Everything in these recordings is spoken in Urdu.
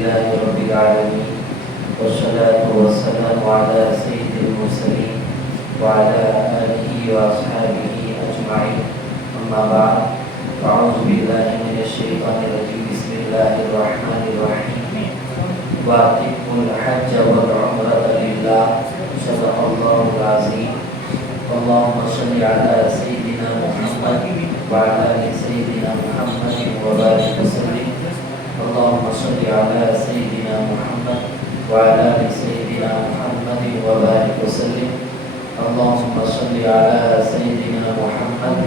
لله رب العالمين والصلاة والسلام على سيد المرسلين وعلى آله وأصحابه أجمعين أما بعد فأعوذ بالله من الشيطان الرجيم بسم الله الرحمن الرحيم وأتموا الحج والعمرة لله صدق الله العظيم اللهم صل على سيدنا محمد وعلى آل سيدنا محمد وبارك وسلم اللهم صل على سيدنا محمد وعلى آل سيدنا محمد وبارك وسلم اللهم صل على سيدنا محمد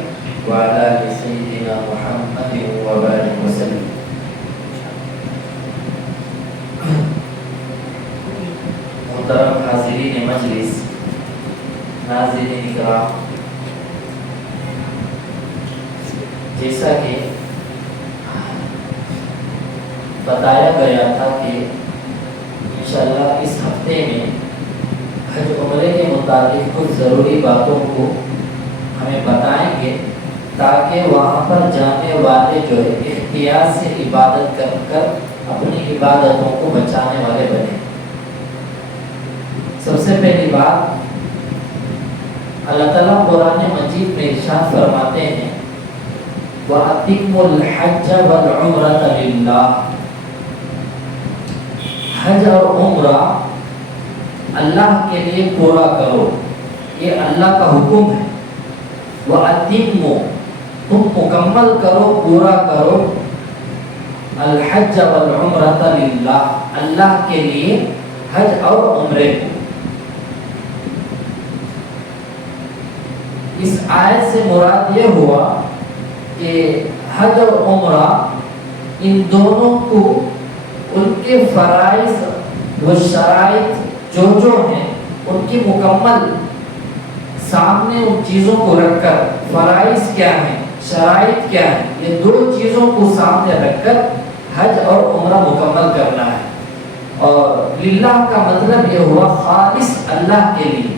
وعلى آل سيدنا محمد وبارك وسلم. محترم حاضرین مجلس، ناظرین کرام، جیسا کہ بتایا گیا تھا کہ انشاءاللہ اس ہفتے میں حج عمرے کے متعلق کچھ ضروری باتوں کو ہمیں بتائیں گے تاکہ وہاں پر جانے والے جو ہے احتیاط سے عبادت کر اپنی عبادتوں کو بچانے والے بنے. سب سے پہلی بات، اللہ تعالیٰ قرآن مجید میں ارشاد فرماتے ہیں وَأَتِمُّوا الْحَجَّ وَالْعُمْرَةَ لِلَّهِ. حج اور عمرہ اللہ کے لیے پورا کرو، یہ اللہ کا حکم ہے. وَأَتِمُّوا، تم مکمل کرو، پورا کرو، الحج والعمرة للہ، اللہ کے لیے حج اور عمرے کو. اس آیت سے مراد یہ ہوا کہ حج اور عمرہ ان دونوں کو ان کے فرائض و شرائط جو ہیں ان کی مکمل سامنے ان چیزوں کو رکھ کر، فرائض کیا ہیں، شرائط کیا ہیں، یہ دو چیزوں کو سامنے رکھ کر حج اور عمرہ مکمل کرنا ہے. اور للہ کا مطلب یہ ہوا خالص اللہ کے لیے،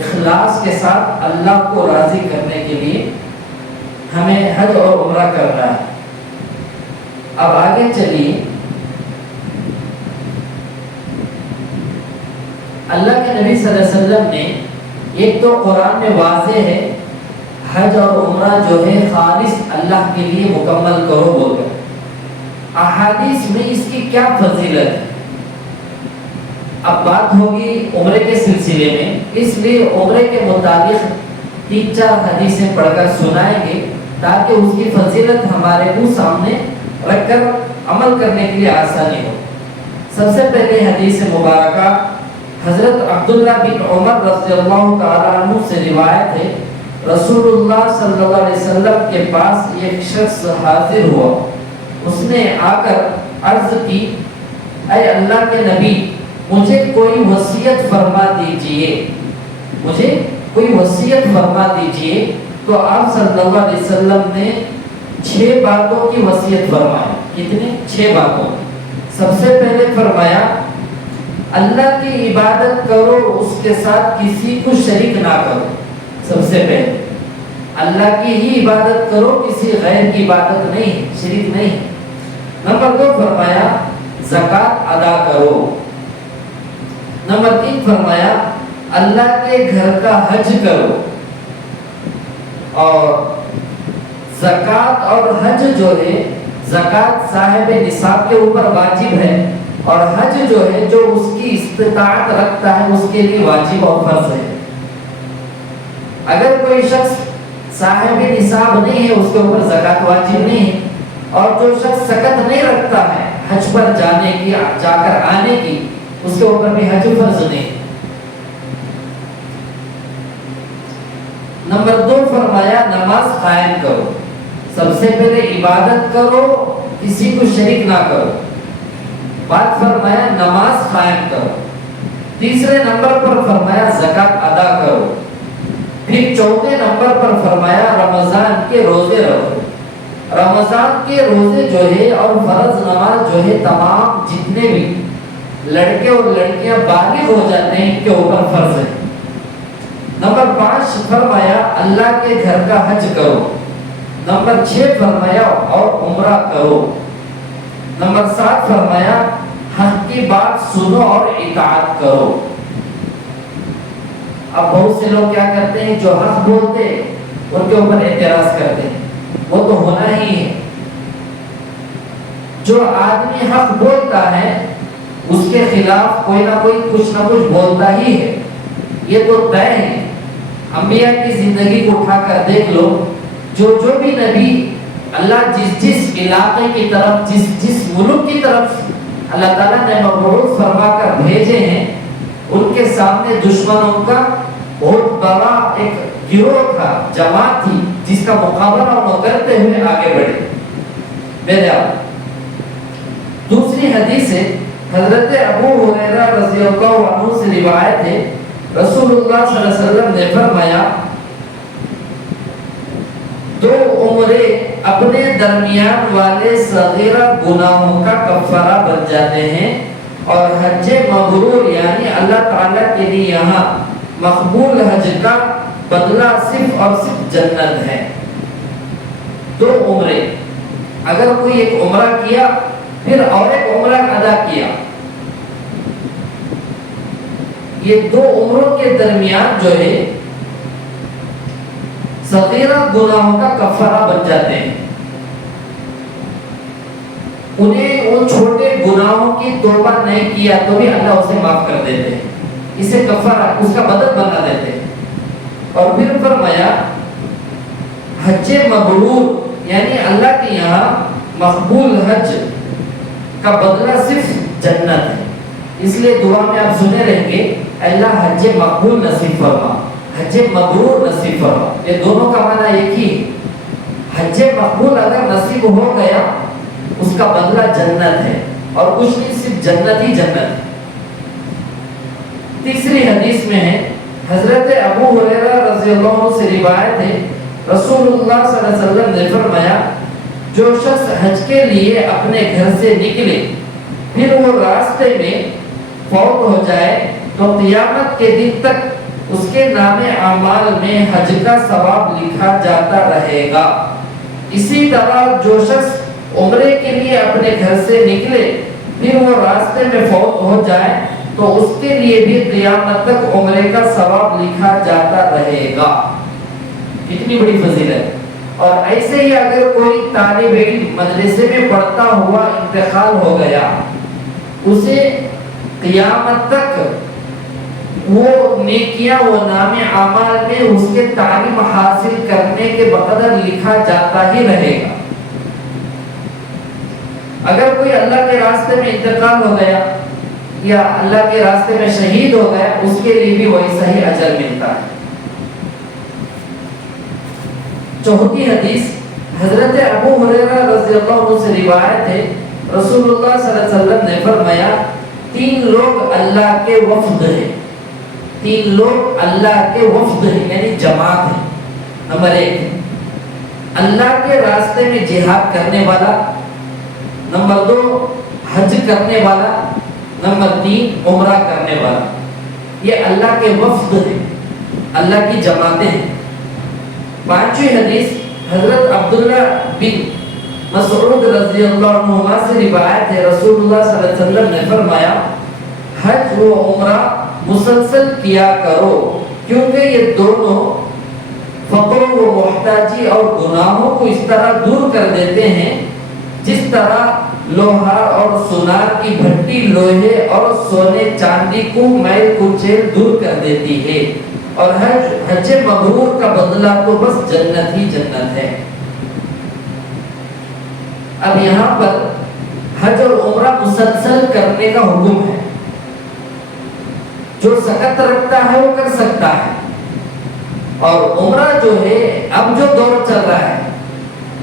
اخلاص کے ساتھ اللہ کو راضی کرنے کے لیے ہمیں حج اور عمرہ کرنا ہے. اب آگے چلیے، اللہ کے نبی صلی اللہ علیہ وسلم نے ایک تو قرآن میں واضح ہے حج اور عمرہ جو ہے خالص اللہ کے لیے مکمل کرو بول کر. احادیث میں اس کی کیا فضیلت ہے؟ اب بات ہوگی عمرے کے سلسلے میں، اس لیے عمرے کے متعلق 3-4 حدیثیں پڑھ کر سنائیں گے تاکہ اس کی فضیلت ہمارے منہ سامنے رکھ کر عمل کرنے کے لیے آسانی ہو. سب سے پہلے حدیث مبارکہ حضرت عبداللہ بن عمر رضی اللہ تعالیٰ عنہ سے روایت ہے، رسول اللہ صلی اللہ علیہ وسلم کے پاس ایک شخص حاضر ہوا. اس نے آ کر عرض کی، اے اللہ کے نبی، مجھے کوئی وصیت فرما دیجئے، مجھے کوئی وصیت فرما دیجئے. تو آپ صلی اللہ علیہ وسلم نے 6 باتوں کی وصیت فرمائی. کتنے؟ 6 باتوں. سب سے پہلے فرمایا اللہ کی عبادت کرو، اس کے ساتھ کسی کو شریک نہ کرو. سب سے پہلے اللہ کی ہی عبادت کرو، کسی غیر کی عبادت نہیں، شریک نہیں. نمبر 2 فرمایا زکوٰۃ ادا کرو. نمبر 3 فرمایا اللہ کے گھر کا حج کرو. اور زکوٰۃ اور حج جو ہے، زکوٰۃ صاحب نصاب کے اوپر واجب ہے، اور حج جو ہے جو اس کی استطاعت رکھتا ہے اس کے لیے واجب اور فرض ہے. اگر کوئی شخص صاحب نصاب نہیں ہے اس کے اوپر زکوٰۃ واجب نہیں ہے، اور جو شخص سکت نہیں رکھتا ہے حج پر جانے کی، جا کر آنے کی، اس کے اوپر بھی حج فرض نہیں. نمبر 2 فرمایا نماز قائم کرو. سب سے پہلے عبادت کرو، کسی کو شریک نہ کرو. بعد فرمایا نماز قائم کرو. تیسرے نمبر پر فرمایا زکوٰۃ ادا کرو. پھر چوتھے نمبر پر فرمایا رمضان کے روزے رکھو. رمضان کے روزے جو ہے اور فرض نماز جو ہے تمام جتنے بھی لڑکے اور لڑکیاں بالغ ہو جاتے ہیں ان کے اوپر فرض ہے. نمبر 5 فرمایا اللہ کے گھر کا حج کرو. نمبر 6 فرمایا اور عمرہ کرو. نمبر 7 فرمایا کی بات سنو اور اطاعت کرو۔ اب بہت سے لوگ کیا کرتے ہیں، جو حق بولتے ان کے اوپر اعتراض کرتے ہیں، وہ تو ہونا ہی ہے۔ جو آدمی حق بولتا ہے اس کے خلاف کوئی نہ کوئی کچھ نہ کچھ بولتا ہی ہے، یہ تو طے ہے۔ انبیاء کی زندگی کو اٹھا کر دیکھ لو، جو بھی نبی اللہ جس علاقے کی طرف، جس ملک کی طرف اللہ تعالیٰ نے مبعوث فرما کر بھیجے ہیں، ان کے سامنے دشمنوں کا بہت بڑا ایک گروہ تھا، جماعت تھی، جس کا مقابلہ وہ کرتے ہوئے آگے بڑھے۔ بہرحال دوسری حدیث ہے، حضرت ابو ہریرہ رضی اللہ عنہ سے روایت ہے، رسول اللہ صلی اللہ علیہ وسلم نے فرمایا، دو عمرے اپنے درمیان والے صغیرہ گناہوں کا کفارہ بن جاتے ہیں، اور حج مبرور یعنی اللہ تعالیٰ کے لیے یہاں مقبول حج کا بدلہ صرف اور صرف جنت ہے۔ دو عمرے، اگر کوئی ایک عمرہ کیا پھر اور ایک عمرہ ادا کیا، یہ دو عمروں کے درمیان جو ہے صغیرہ گناہوں کا کفارہ بن جاتے ہیں۔ انہیں ان چھوٹے گناہوں کی توبہ نہیں کیا تو بھی اللہ اسے معاف کر دیتے ہیں، اسے کفارہ، اس کا بدل بنا دیتے ہیں۔ اور پھر فرمایا حج مبرور یعنی اللہ کے یہاں مقبول حج کا بدلہ صرف جنت ہے۔ اس لیے دعا میں آپ سنے رہیں گے، اللہ حج مقبول نصیب فرما، حج مبرور نصیب فرما، یہ دونوں کا معنی ایک ہی ہے۔ حج مقبول اگر نصیب ہو گیا اس کا بدلہ جنت ہے، اور کچھ نہیں، صرف جنت ہی جنت ہے۔ تیسری حدیث میں ہے، حضرت ابو ہریرہ رضی اللہ عنہ سے روایت ہے، رسول اللہ صلی اللہ علیہ وسلم نے فرمایا، جو شخص حج کے لیے اپنے گھر سے نکلے پھر وہ راستے میں فوت ہو جائے تو قیامت کے دن تک اس کے نام اعمال میں حج کا ثواب لکھا جاتا رہے گا۔ اسی طرح جو شخص عمرے کے لیے اپنے گھر سے نکلے پھر وہ راستے میں فوت ہو جائے تو اس کے لیے بھی قیامت تک عمرے کا ثواب لکھا جاتا رہے گا۔ کتنی بڑی فضیلت! اور ایسے ہی اگر کوئی طالب علم مدرسے میں پڑھتا ہوا انتقال ہو گیا، اسے قیامت تک وہ نیکیاں، وہ نام اعمال میں اس کے تعلیم حاصل کرنے کے بقدر لکھا جاتا ہی رہے گا۔ اگر کوئی اللہ کے راستے میں انتقال ہو گیا یا اللہ کے راستے میں شہید ہو گیا، اس کے لیے بھی ویسا ہی اجر ملتا ہے۔ چوتھی حدیث، حضرت ابو ہریرہ رضی اللہ عنہ سے روایت ہے، رسول اللہ صلی اللہ علیہ وسلم نے فرمایا، تین لوگ اللہ کے وفد ہیں، تین لوگ اللہ کے وفد ہیں یعنی جماعت ہیں۔ نمبر ایک، اللہ کے راستے میں جہاد کرنے والا، نمبر دو حج کرنے والا، نمبر تین عمرہ کرنے والا۔ یہ اللہ کے وفد ہیں، اللہ کی جماعتیں ہیں۔ پانچویں حدیث، حضرت عبداللہ بن مسعود رضی اللہ عنہ سے روایت ہے، رسول اللہ صلی اللہ علیہ وسلم نے فرمایا، حج و عمرہ مسلسل کیا کرو، کیونکہ یہ دونوں فقر و محتاجی اور گناہوں کو اس طرح دور کر دیتے ہیں جس طرح لوہار اور سونار کی بھٹی لوہے اور سونے چاندی کو میل کچیل دور کر دیتی ہے، اور حج مبرور کا بدلہ تو بس جنت ہی جنت ہے۔ اب یہاں پر حج اور عمرہ مسلسل کرنے کا حکم ہے، جو سکت رکھتا ہے وہ کر سکتا ہے، اور عمرہ جو ہے اب جو دور چل رہا ہے،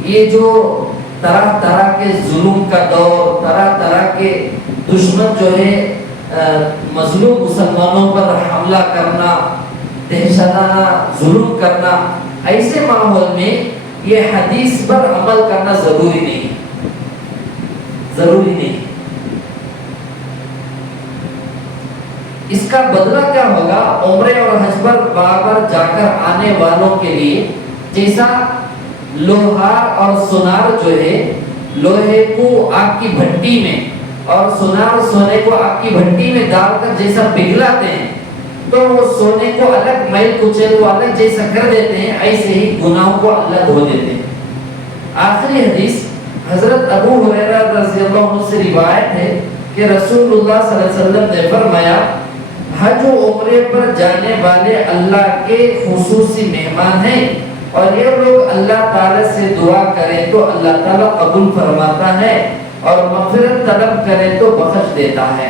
یہ جو طرح طرح کے ظلم کا دور، طرح طرح کے دشمن جو ہے مظلوم مسلمانوں پر حملہ کرنا، دہشتانہ ظلم کرنا، ایسے ماحول میں یہ حدیث پر عمل کرنا ضروری نہیں، ضروری نہیں۔ اس کا بدلہ کیا ہوگا؟ عمرے اور حج پر بار بار جا کر آنے والوں کے لیے، جیسا لوہار اور سونار جو ہے لوہے کو آگ کی بھٹی میں اور سونے کو آگ کی بھٹی میں ڈال کر جیسا پگھلاتے ہیں تو وہ سونے کو الگ میل کچیل کو الگ جیسا کر دیتے ہیں، ایسے ہی گناہوں کو اللہ دھو دیتے ہیں۔ آخری حدیث حضرت ابو ہریرہ رضی اللہ عنہ سے روایت ہے کہ رسول اللہ صلی اللہ علیہ وسلم نے فرمایا حج و عمرے پر جانے والے اللہ کے خصوصی مہمان ہیں، اور یہ لوگ اللہ تعالی سے دعا کریں تو اللہ تعالی قبول فرماتا ہے، اور مغفرت طلب کریں تو بخش دیتا ہے۔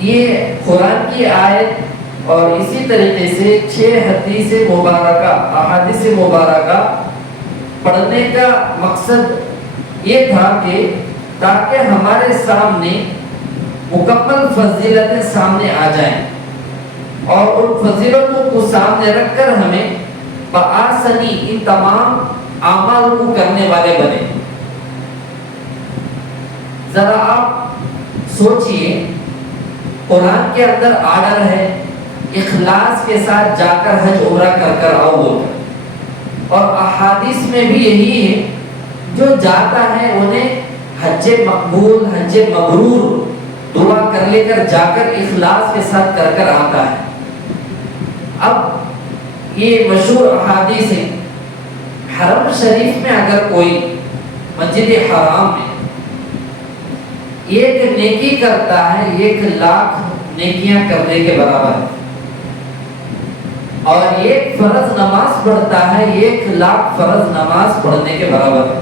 یہ قرآن کی آیت اور اسی طریقے سے 6 حدیث مبارکہ احادیث مبارکہ پڑھنے کا مقصد یہ تھا کہ تاکہ ہمارے سامنے مکمل فضیلتیں سامنے آ جائیں، اور ان فضیلتوں کو سامنے رکھ کر ہمیں بآسانی ان تمام اعمال کو کرنے والے بنے۔ ذرا آپ سوچئے، قرآن کے اندر آرڈر ہے اخلاص کے ساتھ جا کر حج عمرہ کر آؤ بول کر، اور احادیث میں بھی یہی ہے جو جاتا ہے انہیں حج مقبول حج مبرور دعا کر لے کر جا کر اخلاص کے ساتھ کر آتا ہے۔ اب یہ مشہور احادیث ہے، حرم شریف میں اگر کوئی مسجد حرام میں ایک نیکی کرتا ہے 1,00,000 نیکیاں کرنے کے برابر ہے، اور ایک فرض نماز پڑھتا ہے 1,00,000 فرض نماز پڑھنے کے برابر ہے۔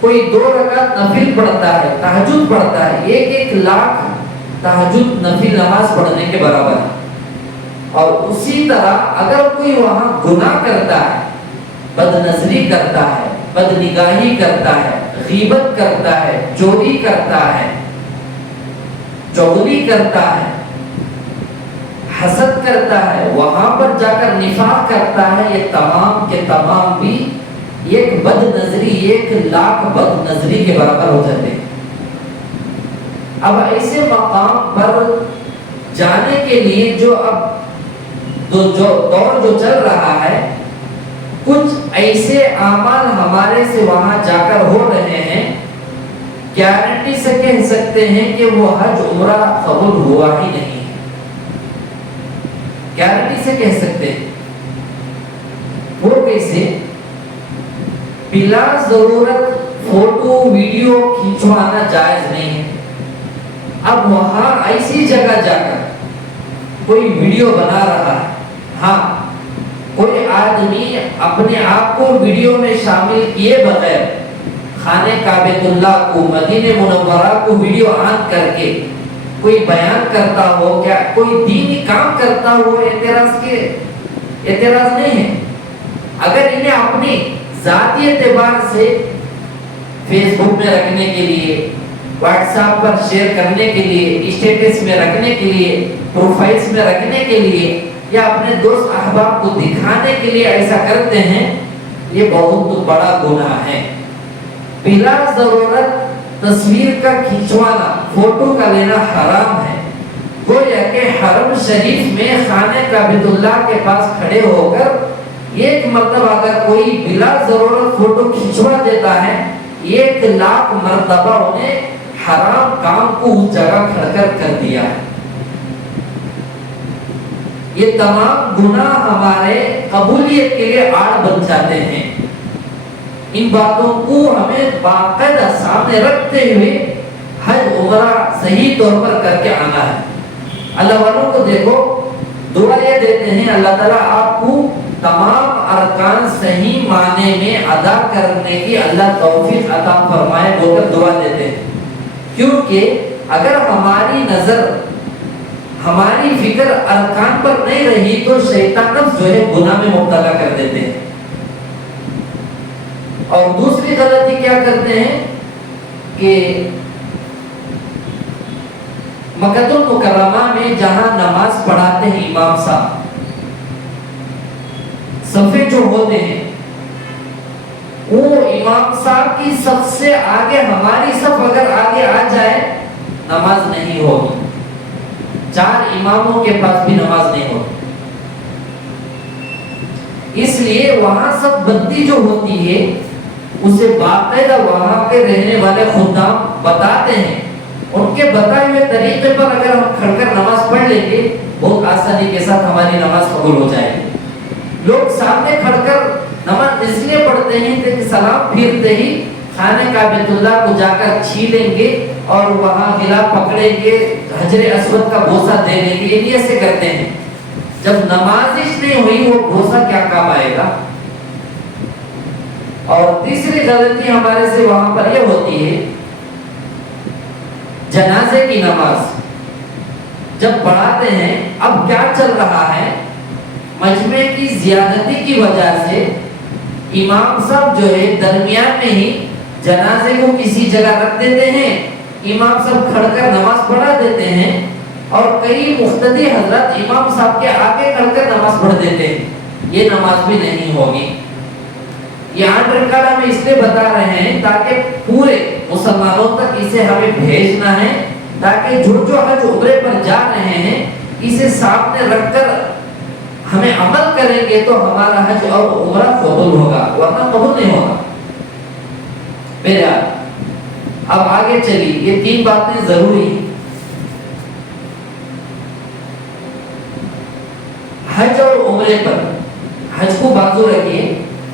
کوئی 2 رکعت نفل پڑھتا ہے، تہجد پڑھتا ہے، 1,00,000 تہجد نفل نماز پڑھنے کے برابر ہے۔ اور اسی طرح اگر کوئی وہاں گناہ کرتا ہے، بد نظری کرتا ہے، بد نگاہی کرتا ہے، غیبت کرتا ہے، چوری کرتا ہے، چغلی کرتا ہے، حسد کرتا ہے، وہاں پر جا کر نفاق کرتا ہے، یہ تمام کے تمام بھی ایک بد نظری 1,00,000 بد نظری کے برابر ہو جاتے ہیں۔ اب ایسے مقام پر جانے کے لیے جو اب دور جو چل رہا ہے، کچھ ایسے اعمال ہمارے سے وہاں جا کر ہو رہے ہیں، گارنٹی سے کہہ سکتے ہیں کہ وہ حج عمرہ قبول ہوا ہی نہیں ہے، گارنٹی سے کہہ سکتے ہیں۔ وہ کیسے؟ بلا ضرورت فوٹو ویڈیو کھینچوانا جائز نہیں ہے۔ اب وہاں ایسی جگہ جا کر کوئی ویڈیو بنا رہا ہے، ہاں کوئی آدمی اپنے آپ کو ویڈیو میں شامل کیے بغیر خانہ کعبۃ اللہ کو، مدینہ منورہ کو ویڈیو آن کر کے کوئی بیان کرتا ہو، کیا کوئی دینی کام کرتا ہو، اعتراض نہیں ہے۔ اگر انہیں اپنی ذاتی اعتبار سے فیس بک میں رکھنے کے لیے، واٹس ایپ پر شیئر کرنے کے لیے، اسٹیٹس میں رکھنے کے لیے، پروفائلز میں رکھنے کے لیے، یا اپنے دوست احباب کو دکھانے کے لیے ایسا کرتے ہیں، یہ بہت بڑا گناہ ہے۔ بلا ضرورت تصویر کا کھینچوانا، فوٹو کا لینا حرام ہے۔ گویا کہ حرم شریف میں خانہ کعبۃ اللہ کے پاس کھڑے ہو کر ایک مرتبہ اگر کوئی بلا ضرورت فوٹو کھینچوا دیتا ہے، 1,00,000 مرتبہ انہیں حرام کام کو اس جگہ کھڑ کر دیا ہے۔ یہ تمام گناہ ہمارے قبولیت کے لیے آڑ بن جاتے ہیں۔ ان باتوں کو ہمیں باقاعدہ سامنے رکھتے ہوئے حج عمرہ صحیح طور پر کر کے آنا ہے۔ اللہ والوں کو دیکھو، دعا یہ دیتے ہیں اللہ تعالیٰ آپ کو تمام ارکان صحیح معنی میں ادا کرنے کی اللہ توفیق عطا فرمائے بول کر دعا دیتے ہیں، کیونکہ اگر ہماری نظر ہماری فکر ارکان پر نہیں رہی تو شیطان نفس جو ہے گناہ میں مبتلا کر دیتے ہیں۔ اور دوسری غلطی کیا کرتے ہیں کہ مکہ المکرمہ میں جہاں نماز پڑھاتے ہیں امام صاحب، صفے جو ہوتے ہیں وہ امام صاحب کی صف سے آگے ہماری صف اگر آگے آ جائے نماز نہیں ہوگی، 4 اماموں کے پاس بھی نماز نہیں ہوتی۔ اس لیے وہاں سب بندی جو ہوتی ہے اسے باقاعدہ وہاں کے رہنے والے خدام بتاتے ہیں. ان کے بتائے ہوئے طریقے پر اگر ہم کھڑ کر نماز پڑھ لیں گے بہت آسانی کے ساتھ ہماری نماز قبول ہو جائے گی. لوگ سامنے کھڑ کر نماز اس لیے پڑھتے ہیں کہ سلام پھیرتے ہی خانہ کعبۃ اللہ کو جا کر چھینیں گے اور وہاں غلاف پکڑیں گے, حجر اسود کا بوسہ دے دیں گے. یہ نیت سے کرتے ہیں. جب نمازش نہیں ہوئی وہ بوسہ کیا کام آئے گا. اور تیسری غلطی ہمارے سے وہاں پر یہ ہوتی ہے, جنازے کی نماز جب پڑھاتے ہیں, اب کیا چل رہا ہے, مجمع کی زیادتی کی وجہ سے امام صاحب جو ہے درمیان میں ہی جنازے کو کسی جگہ رکھ دیتے ہیں, امام صاحب کھڑ کر نماز پڑھا دیتے ہیں, اور کئی مقتدی حضرات امام صاحب کے آگے کھڑ کر نماز پڑھ دیتے ہیں. یہ نماز بھی نہیں ہوگی. یہ 8 رکعت ہم اس لیے بتا رہے ہیں تاکہ پورے مسلمانوں تک اسے ہمیں بھیجنا ہے, تاکہ جو حج عمرے پر جا رہے ہیں اسے سامنے رکھ کر ہمیں عمل کریں گے تو ہمارا حج اور عمرہ قبول ہوگا, ورنہ قبول نہیں ہوگا. بہرحال اب آگے چلیے, یہ 3 باتیں ضروری ہیں. حج اور عمرے پر, حج کو بازو رکھیے,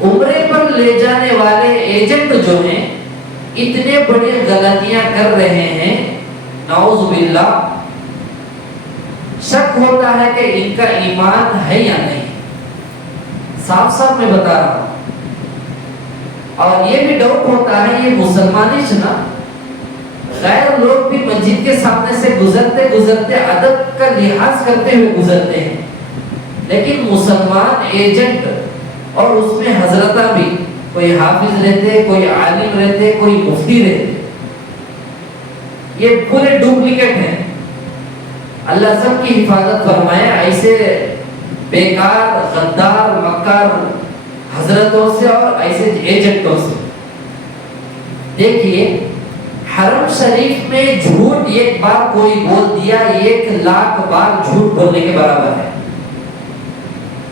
عمرے پر لے جانے والے ایجنٹ جو ہیں اتنے بڑے غلطیاں کر رہے ہیں, نعوذ باللہ. شک ہوتا ہے کہ ان کا ایمان ہے یا نہیں. صاف صاف میں بتا رہا ہوں. اور یہ بھی ڈاؤٹ ہوتا ہے یہ مسلمانش نا, غیر لوگ بھی مسجد کے سامنے سے گزرتے گزرتے ادب کا لحاظ کرتے ہوئے گزرتے ہیں, لیکن مسلمان ایجنٹ اور اس میں حضرتہ بھی, کوئی حافظ رہتے, کوئی عالم رہتے, کوئی مفتی رہتے, یہ پورے ڈپلیکیٹ ہیں. اللہ سب کی حفاظت فرمائے ایسے بیکار غدار مکار حضرتوں سے اور ایسے ایجنٹوں سے. دیکھیے حرم شریف میں جھوٹ ایک بار کوئی بول دیا 1,00,000 بار جھوٹ بولنے کے برابر ہے.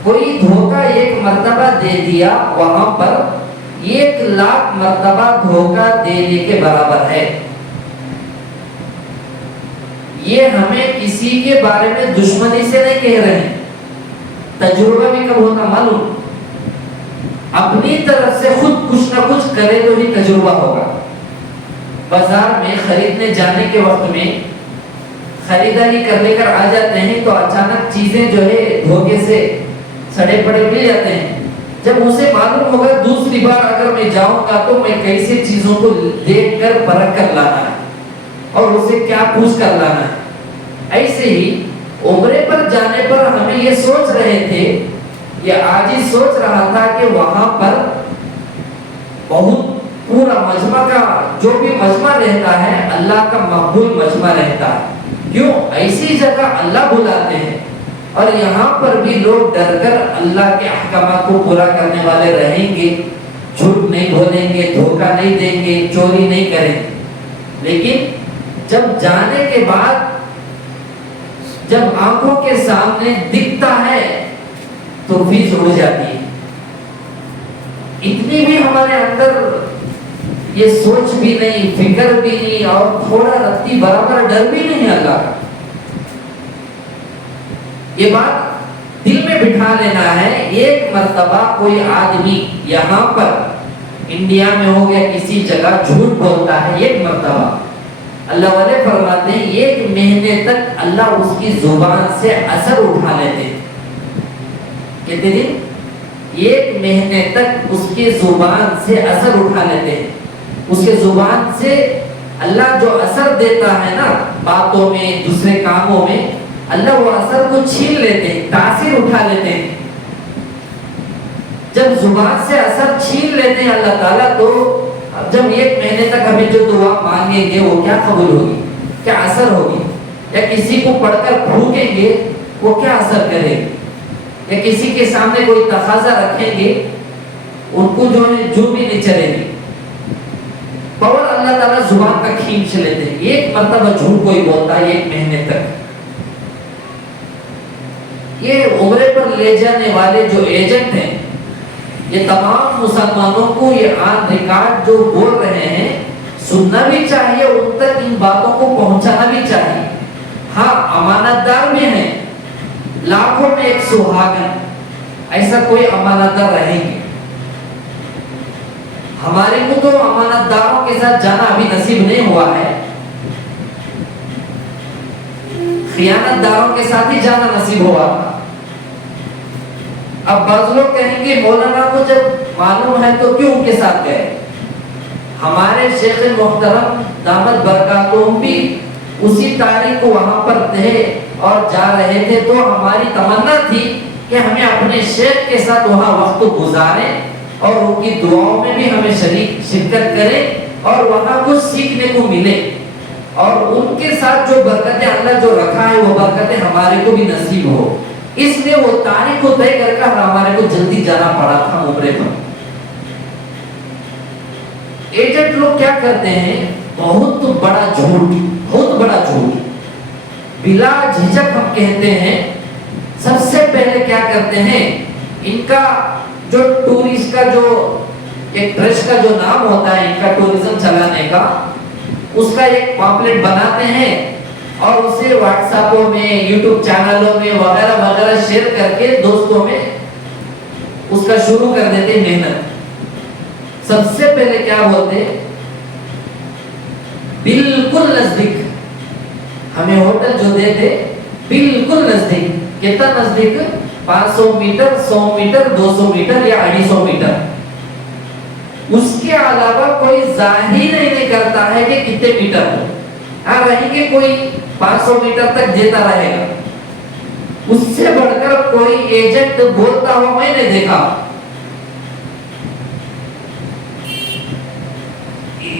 کوئی دھوکہ 1 مرتبہ دے دیا وہاں پر 1,00,000 مرتبہ دھوکہ دینے کے برابر ہے. یہ ہمیں کسی کے بارے میں دشمنی سے نہیں کہہ رہے ہیں, تجربہ بھی کب ہوتا معلوم, اپنی طرف سے خود کچھ نہ کچھ کرے تو ہی تجربہ ہوگا. بازار میں خریدنے جانے کے وقت میں خریداری کر لے کر آ جاتے ہیں تو اچانک چیزیں جو ہے دھوکے سے سڑے پڑے مل جاتے ہیں. جب اسے معلوم ہوگا دوسری بار اگر میں جاؤں گا تو میں کیسے چیزوں کو دیکھ کر پرکھ کر لانا ہے اور اسے کیا پوچھ کر لانا ہے. ایسے ہی عمرے پر جانے پر ہمیں یہ سوچ رہے تھے, یہ آج ہی سوچ رہا تھا کہ وہاں پر بہت پورا مجمع کا جو بھی مجمع رہتا ہے اللہ کا مقبول مجمع رہتا ہے. کیوں ایسی جگہ اللہ بلاتے ہیں, اور یہاں پر بھی لوگ ڈر کر اللہ کے احکامات کو پورا کرنے والے رہیں گے, جھوٹ نہیں بولیں گے, دھوکہ نہیں دیں گے, چوری نہیں کریں گے. لیکن جب جانے کے بعد جب آنکھوں کے سامنے دکھتا ہے تو فیس اڑ جاتی ہے. اتنی بھی ہمارے اندر یہ سوچ بھی نہیں, فکر بھی نہیں, اور تھوڑا رتی برابر ڈر بھی نہیں اللہ کا. یہ بات دل میں بٹھا لینا ہے. 1 مرتبہ کوئی آدمی یہاں پر انڈیا میں ہو گیا کسی جگہ جھوٹ بولتا ہے 1 مرتبہ, اللہ والے فرماتے ہیں 1 مہینے تک اللہ اس کی زبان سے اثر اٹھا لیتے ہیں. کتنے دن؟ 1 مہینے تک اس کی زبان سے اثر اٹھا لیتے ہیں. اس کے زبان سے اللہ جو اثر دیتا ہے نا باتوں میں, دوسرے کاموں میں, اللہ وہ اثر کو چھین لیتے ہیں, تاثیر اٹھا لیتے ہیں. جب زبان سے اثر چھین لیتے ہیں اللہ تعالیٰ, تو جب 1 مہینے تک ہمیں جو دعا مانگیں گے وہ کیا قبول ہوگی, کیا اثر ہوگی؟ یا کسی کو پڑھ کر پھونکیں گے وہ کیا اثر کرے گی؟ یا کسی کے سامنے کوئی تقاضا رکھیں گے ان کو جو ہے جو بھی نہیں چلے گی. پاور اللہ تعالیٰ زبان کا کھینچ لیتے ہیں. 1 مرتبہ جھوٹ کوئی بولتا ہے 1 مہینے تک. یہ عمرے پر لے جانے والے جو ایجنٹ ہیں یہ تمام مسلمانوں کو یہ آن ریکارڈ جو بول رہے ہیں سننا بھی چاہیے، ان تک ان باتوں کو پہنچانا بھی چاہیے۔ ہاں امانت دار بھی ہیں، لاکھوں میں ایک سہاگن، ایسا کوئی امانت دار رہیں گے؟ ہمارے کو تو امانت داروں کے ساتھ جانا ابھی نصیب نہیں ہوا ہے، خیانت داروں کے ساتھ ہی جانا نصیب ہوا تھا۔ اب بعض لوگ کہیں گے مولانا کو جب معلوم ہے تو کیوں ان کے ساتھ گئے؟ ہمارے شیخ محترم دامت برکاتہم بھی اسی تاریخ کو وہاں پر تھے اور جا رہے تھے، تو ہماری تمنا تھی کہ ہمیں اپنے شیخ کے ساتھ وہاں وقت گزاریں اور ان کی دعاؤں میں بھی ہمیں شرکت کریں اور وہاں کچھ سیکھنے کو ملے، اور ان کے ساتھ جو برکتیں اللہ جو رکھا ہے وہ برکتیں ہمارے کو بھی نصیب ہو۔ اس لیے وہ تاریخ کو طے کر کر ہمارے کو جلدی جانا پڑا تھا عمرے پر۔ ایجنٹ لوگ کیا کرتے ہیں؟ بہت بڑا جھوٹ، بہت بڑا جھوٹ بلا جھجک ہم کہتے ہیں۔ سب سے پہلے کیا کرتے ہیں، ان کا جو ٹورسٹ کا جو ایک ٹرسٹ کا جو نام ہوتا ہے ان کا ٹورزم چلانے کا، اس کا ایک پامپلیٹ بناتے ہیں اور اسے واٹس ایپوں میں، یوٹیوب چینلوں میں وغیرہ وغیرہ شیئر کر کے دوستوں میں اس کا شروع کر دیتے محنت۔ سب سے پہلے کیا بولتے، بالکل نزدیک ہمیں ہوٹل جو دیتے، بالکل نزدیک۔ کتنا نزدیک؟ 500 میٹر، 100 میٹر، 200 میٹر یا 250 میٹر۔ اس کے علاوہ کوئی ظاہر نہیں کرتا ہے کہ کتنے میٹر ہو۔ ہاں رہیں گے کوئی 500 میٹر تک دیتا رہے گا، اس سے بڑھ کر کوئی ایجنٹ بولتا ہوا میں نے دیکھا۔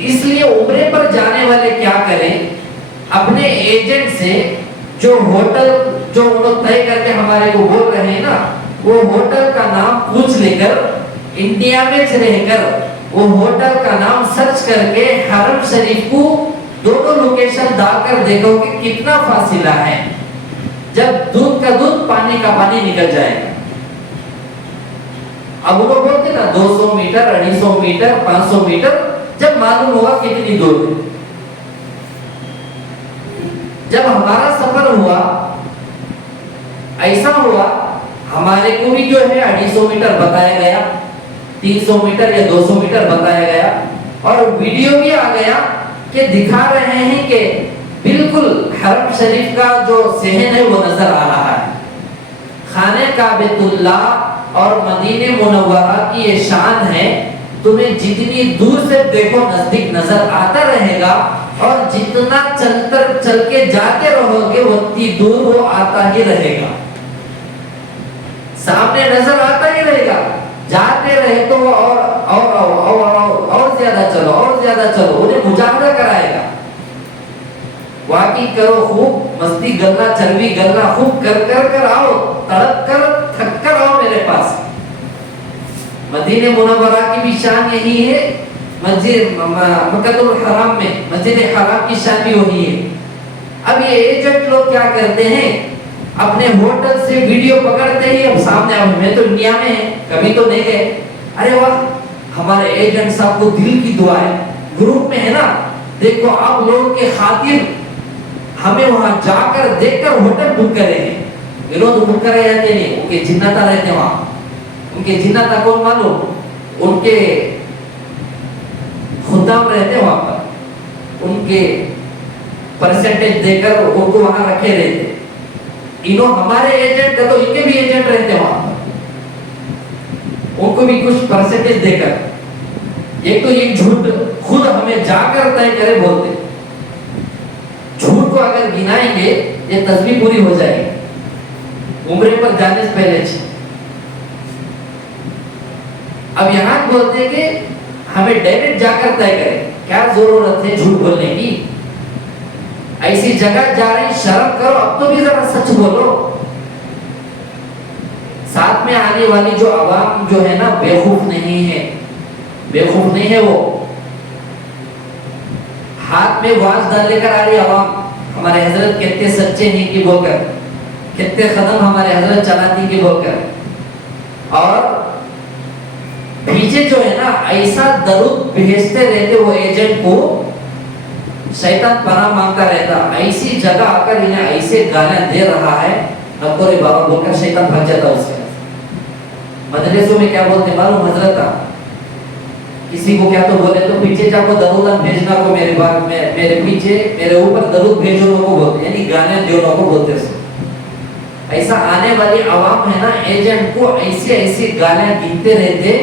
اس لیے عمرے پر جانے والے کیا کریں، اپنے ایجنٹ سے جو ہوٹل جو انہوں طے کر کے ہمارے کو بول رہے ہیں نا، وہ ہوٹل کا نام پوچھ لے کر، انڈیا میں رہ کر وہ ہوٹل کا نام سرچ کر کے حرم شریف کو دونوں لوکیشن ڈال کر دیکھو کہ کتنا فاصلہ ہے۔ جب دودھ کا دودھ پانی کا پانی نکل جائے گا۔ اب وہ بولتے نا 200 میٹر، 250 میٹر، 500 میٹر، جب معلوم ہوگا کتنی دور ہے۔ جب ہمارا سفر ہوا ایسا ہوا، ہمارے کو بھی جو ہے 250 میٹر بتایا گیا، 300 میٹر یا 200 میٹر بتایا گیا، اور ویڈیو بھی آ گیا کہ دکھا رہے ہیں کہ بالکل حرم شریف کا جو صحن ہے وہ نظر آ رہا ہے۔ خانہ کعبۃ اللہ اور مدینہ منورہ کی یہ شان ہے، تمہیں جتنی دور سے دیکھو نزدیک نظر آتا رہے گا، اور جتنا چل کے جاتے رہو گے اتنی دور وہ آتا ہی رہے گا، سامنے نظر آتا ہی رہے گا۔ جاتے رہے تو وہ اور زیادہ چلو، اور زیادہ چلو، انہیں مجاہدہ کرائے گا۔ واقعی کرو، خوب مستی گلنا، چربی گلنا خوب کر آؤ، تڑپ کر تھک کر آؤ میرے پاس۔ مدینہ منورہ کی بھی شان یہی ہے، مسجد مکہ الحرام میں مسجد حرام کی شان بھی وہی ہے۔ اب یہ ایجنٹ لوگ کیا کرتے ہیں، اپنے ہوٹل سے ویڈیو پکڑتے ہی اب سامنے، اب میں تو انڈیا میں ہے، کبھی تو نہیں گئے، ارے واہ ہمارے ایجنٹ صاحب کو دل کی دعا ہے، گروپ میں ہے نا، دیکھو آپ لوگوں کے خاطر ہمیں وہاں جا کر دیکھ کر ہوٹل بک کرے ہیں۔ یہ لوگ بک کرے جاتے نہیں، ان کے جنتا رہتے ہیں وہاں، ان کے جنتا کون معلوم، ان کے خدام رہتے وہاں پر، ان کے پرسنٹیج دے کر ان کو وہاں رکھے رہتے۔ انہوں ہمارے ایجنٹ کا تو ان کے بھی ایجنٹ رہتے وہاں پر، ان کو بھی کچھ پرسنٹیج دے کر۔ ایک تو یہ جھوٹ خود ہمیں جا کر طے کرے بولتے، جھوٹ کو اگر گنائیں گے یہ تصویر پوری ہو جائے گی عمرے پر جانے سے پہلے۔ اب یہاں بولتے کہ ہمیں ڈائریکٹ جا کر طے کرے، کیا ضرورت ہے جھوٹ بولنے کی؟ ایسی جگہ جا رہی، شرم کرو، اب تو بھی ذرا سچ بولو۔ ساتھ میں آنے والی جو عوام جو ہے نا بیوقوف نہیں ہے، بیوقوف نہیں ہے، وہ ہاتھ میں واز ڈال لے کر آ رہی عوام، ہمارے حضرت کتنے سچے ہیں کی بول کر، کتنے قدم ہمارے حضرت چلاتی کی بول کر، اور پیچھے جو ہے نا ایسا درود بھیجتے رہتے وہ ایجنٹ کو، شیطان پناہ مانگتا رہتا، ایسی جگہ آ کر انہیں ایسے گالیاں دے رہا ہے، اب تو بابا بول کر شیطان بھاگ جاتا اس کے مجلسوں میں. کیا بولتے معلوم حضرت؟ کسی کو کیا تو بولے تو پیچھے جا کو درود بھیجنا کو میرے بات میں میرے پیچھے میرے اوپر درود بھیجو لوگوں کو بولتے، یعنی گالیاں دیو لوگوں کو بولتے. ایسا آنے والی عوام ہے نا، ایجنٹ کو ایسی ایسی گالیاں دیتے رہتے،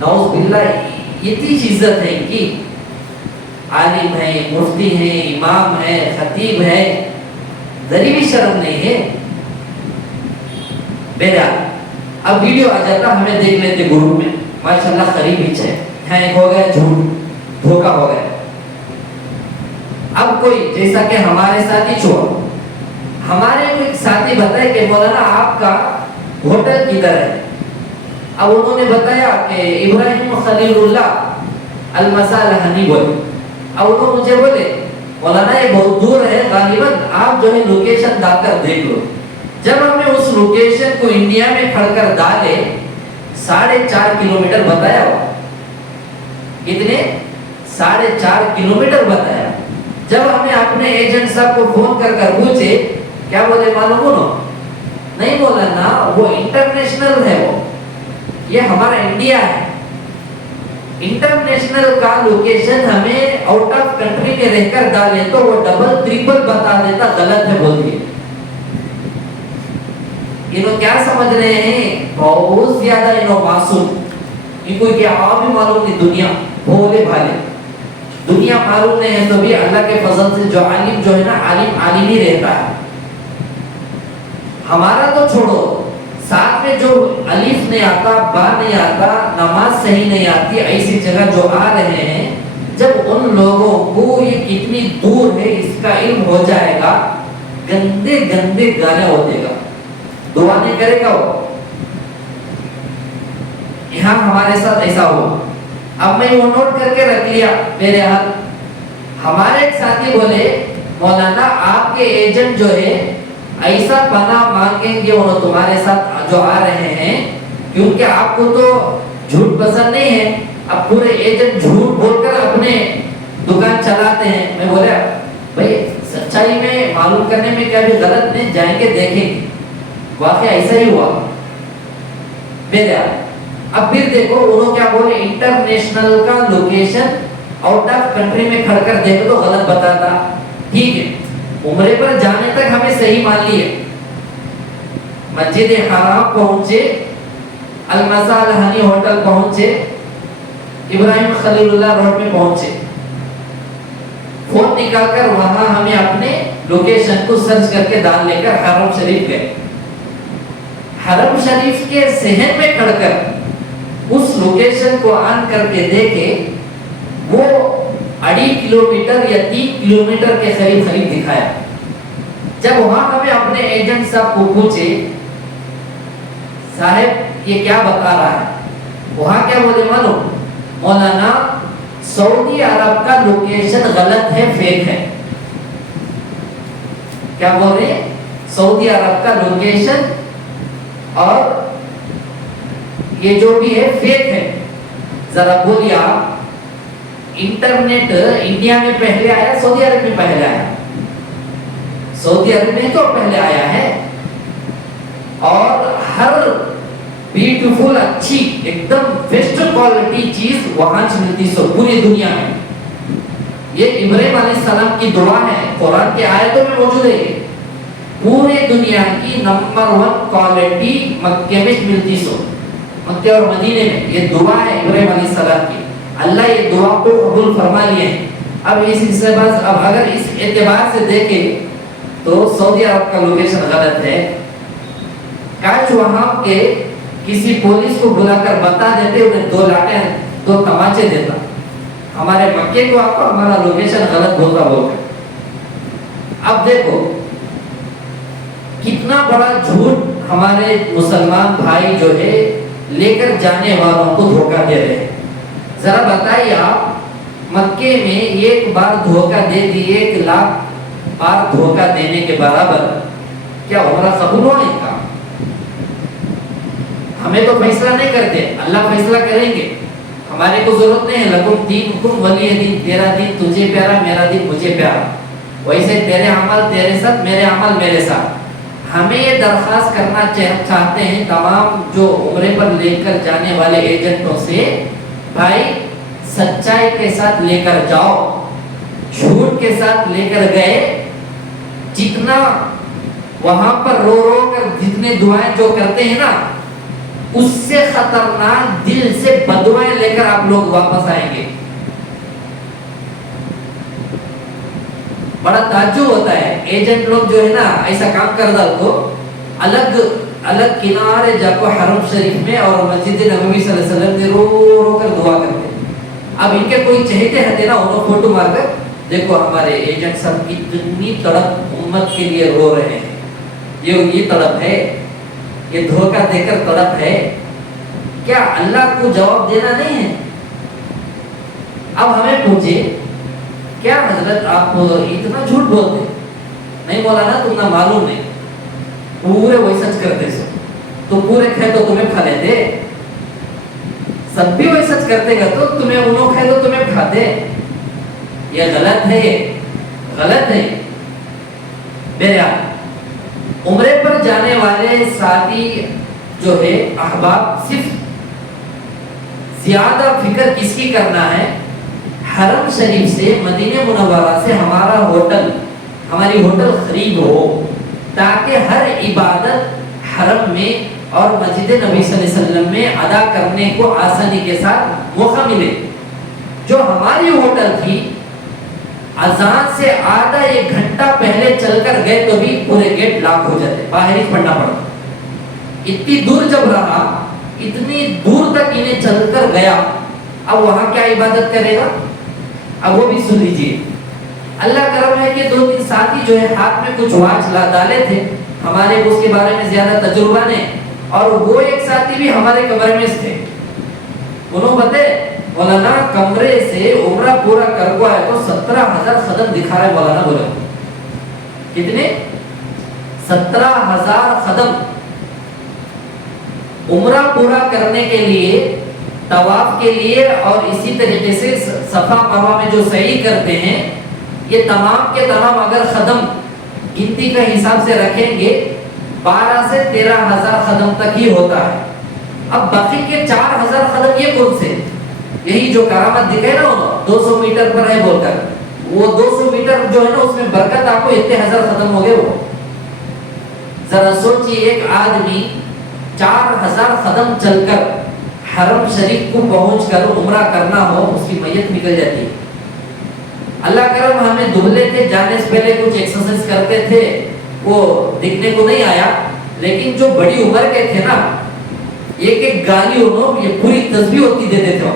نعوذ باللہ. اتنی عزت ہے ان کی، عالم ہے، مفتی ہے، امام ہے، خطیب ہے، ذری بھی شرم نہیں ہے. بہرحال اب ویڈیو آ جاتا، ہمیں دیکھ لیتے گروپ میں، ماشاءاللہ قریب ہی ہے، ہینگ ہو گیا، جھوٹ دھوکا ہو گیا. اب کوئی جیسا کہ ہمارے ساتھی چھوڑ، ہمارے کوئی ساتھی بتائے کہ مولانا آپ کا ہوٹل کدھر ہے. اب انہوں نے بتایا کہ ابراہیم خلیل اللہ المسالحنی بولے. اب انہوں مجھے بولے مولانا یہ بہت دور ہے، غالباً آپ جو ہے لوکیشن ڈال کر دیکھ لو. جب ہم نے اس لوکیشن کو انڈیا میں کھڑ کر ڈالے، 4.5 کلومیٹر بتایا ہوا. کتنے؟ 4.5 کلومیٹر بتایا. جب ہمیں اپنے ایجنٹ صاحب کو فون کر کر پوچھے، کیا بولے معلوم ہو؟ نہیں مولانا وہ انٹرنیشنل ہے، وہ یہ ہمارا انڈیا ہے. انٹرنیشنل کا لوکیشن ہمیں آؤٹ آف کنٹری میں رہ کر ڈالے تو وہ ڈبل ٹرپل بتا دیتا، غلط ہے بول دیے. انہوں کیا سمجھ رہے ہیں؟ بہت زیادہ انہوں معصوم، ان کو کیا آپ بھی معلوم نہیں، دنیا بھولے بھالے، دنیا معلوم نہیں ہے تو بھی اللہ کے فضل سے جو عالم جو ہے نا، عالم عالم ہی رہتا ہے. ہمارا تو چھوڑو، ساتھ میں جو الف نہیں آتا، با نہیں آتا، نماز صحیح نہیں آتی، ایسی جگہ جو آ رہے ہیں، جب ان لوگوں کو یہ کتنی دور ہے اس کا علم ہو جائے گا، گندے گندے گانے ہوتے گا، دعا نہیں کرے گا وہ. یہاں ہمارے ساتھ ایسا ہوا. اب میں وہ نوٹ کر کے رکھ لیا میرے ہاتھ. ہمارے ایک ساتھی بولے مولانا آپ کے ایجنٹ جو ہے ایسا پناہ مانگیں گے انہوں تمہارے ساتھ جو آ رہے ہیں، کیونکہ آپ کو تو جھوٹ پسند نہیں ہے. اب پورے ایجنٹ جھوٹ بول کر اپنے دکان چلاتے ہیں. میں بولا بھائی سچائی میں معلوم کرنے میں کیا بھی غلط نہیں، جائیں گے دیکھیں گے. واقعہ ایسا ہی ہوا میرے. اب پھر دیکھو انہوں کیا بولے، انٹرنیشنل کا لوکیشن آؤٹ آف کنٹری میں کھڑ کر دیکھو تو غلط بتاتا. ٹھیک ہے، عمرے پر جانے تک ہمیں صحیح مان لیے. مسجد حرام پہنچے، المسالحنی ہوٹل پہنچے، ابراہیم خلیل اللہ روڈ میں پہنچے. فون نکال کر وہاں ہمیں اپنے لوکیشن کو سرچ کر کے ڈال لے کر حرم شریف گئے. حرم شریف کے صحن میں کھڑ کر اس لوکیشن کو آن کر کے دیکھے، وہ 2.5 کلومیٹر یا 3 کلومیٹر کے قریب قریب دکھایا. جب وہاں ہمیں اپنے ایجنٹ صاحب کو پوچھے صاحب یہ کیا بتا رہا ہے، وہاں کیا بولے معلوم؟ مولانا سعودی عرب کا لوکیشن غلط ہے، فیک ہے. کیا بول رہے؟ سعودی عرب کا لوکیشن اور یہ جو بھی ہے فیک ہے. ذرا بولیے آپ، انٹرنیٹ انڈیا میں پہلے آیا، سعودی عرب میں پہلے آیا؟ سعودی عرب میں تو پہلے آیا ہے. اور ہر بیوٹیفل اچھی ایک دم بیسٹ کوالٹی چیز وہاں ملتی سو پوری دنیا میں. یہ ابراہیم علیہ السلام کی دعا ہے، قرآن کے آیتوں میں موجود ہے. پورے دنیا کی نمبر 1 کوالٹی مکے میں ملتی سو، مکے اور مدینے میں. یہ دعا ہے ابراہیم علیہ السلام کی. اللہ یہ دعا کو قبول فرما لیے ہیں. اب اس حساب اب اگر اس اعتبار سے دیکھیں تو سعودی عرب کا لوکیشن غلط ہے. کاش وہاں کے کسی پولیس کو بلا کر بتا دیتے، انہیں 2 لاٹیں 2 تماچے دیتا، ہمارے مکے کو آپ ہمارا لوکیشن غلط بولتا بول کر. اب دیکھو کتنا بڑا جھوٹ ہمارے مسلمان بھائی جو ہے لے کر جانے والوں کو دھوکہ دے رہے ہیں. ذرا بتائیے آپ، مکے میں ایک بار دھوکہ دے دی 1 لاکھ بار دھوکہ دینے کے برابر کیا عمرہ قبول ہونے کا؟ ہمیں تو فیصلہ نہیں کرتے، اللہ فیصلہ کریں گے. ہمارے کو ضرورت نہیں ہے لکم دینکم ولی دین، تیرا دین تجھے پیارا میرا دین مجھے پیارا، ویسے تیرے عمل تیرے ساتھ میرے عمل میرے ساتھ۔ ہمیں یہ درخواست کرنا چاہتے ہیں تمام جو عمرے پر لے کر جانے والے ایجنٹوں سے، بھائی سچائی کے ساتھ لے کر جاؤ، جھوٹ کے ساتھ لے کر گئے، جتنا وہاں پر رو رو کر جتنے دعائیں جو کرتے ہیں نا، اس سے خطرناک دل سے بدوائیں لے کر آپ لوگ واپس آئیں گے۔ بڑا تعجب ہوتا ہے، ایجنٹ لوگ جو ہے نا ایسا کام کر ڈال تو الگ الگ کنارے جا کو حرم شریف میں اور مسجد نبوی صلی اللہ علیہ وسلم نے رو رو کر دعا کرتے ہیں۔ اب ان کے کوئی چہتے ہیں نا، انہوں فوٹو مار کر دیکھو ہمارے ایجنٹ صاحب کتنی تڑپ امت کے لیے رو رہے ہیں، یہ تڑپ ہے، یہ دھوکہ دے کر تڑپ ہے، کیا اللہ کو جواب دینا نہیں ہے؟ اب ہمیں پوچھے کیا حضرت آپ اتنا جھوٹ بولتے؟ نہیں مولانا تم نہ معلوم نہیں، پورے وہی سچ کرتے سو تو پورے کھائے تو تمہیں کھا لیتے، سب بھی وہی سچ کرتے گا تو تمہیں انہوں کھائے تو تمہیں کھاتے۔ یہ غلط ہے، غلط ہے۔ بہرحال عمرے پر جانے والے ساتھی جو ہے احباب، صرف زیادہ فکر کس کی کرنا ہے؟ حرم شریف سے مدینہ منورہ سے ہمارا ہوٹل، ہماری ہوٹل قریب ہو، تاکہ ہر عبادت حرم میں اور مسجد نبی صلی اللہ علیہ وسلم میں ادا کرنے کو آسانی کے ساتھ موقع ملے۔ جو ہماری ہوٹل تھی اذان سے آدھا ایک گھنٹہ پہلے چل کر گئے تو بھی پورے گیٹ لاک ہو جاتے، باہر ہی پڑنا پڑتا۔ اتنی دور جب رہا، اتنی دور تک انہیں چل کر گیا، اب وہاں کیا عبادت کرے گا؟ اب وہ بھی سن لیجیے۔ اللہ کرم ہے کہ 2-3 ساتھی جو ہے ہاتھ میں کچھ واچ ڈالے تھے، ہمارے اس کے بارے میں زیادہ تجربہ نہیں، اور وہ ایک ساتھی بھی ہمارے کمرے میں تھے۔ انہوں بتے مولانا کمرے سے عمرہ پورا کر کو آئے تو 17,000 قدم دکھا رہے مولانا، بولا کتنے؟ 17,000 قدم عمرہ پورا کرنے کے لیے، طواف کے لیے، اور اسی طریقے سے صفا مروہ میں جو سعی کرتے ہیں، یہ تمام کے تمام اگر قدم گنتی کا حساب سے رکھیں گے 12 سے 13,000 قدم تک ہی ہوتا ہے۔ اب باقی کے 4,000 قدم یہ کون سے؟ یہی جو کرامت دکھے نا 200 میٹر پر ہے بول کر، وہ 200 میٹر جو ہے نا اس میں برکت آپ کو اتنے 1000 قدم ہو گئے۔ وہ ذرا سوچئے، ایک آدمی 4,000 قدم چل کر حرم شریف کو پہنچ کر عمرہ کرنا ہو، اس کی میت نکل جاتی ہے۔ اللہ کرم ہمیں دبلے تھے، جانے سے پہلے کچھ ایکسرسائز کرتے تھے، وہ دکھنے کو نہیں آیا، لیکن جو بڑی عمر کے تھے نا، ایک ایک گالی انہوں یہ پوری تسبیح ہوتی دیتے تھے،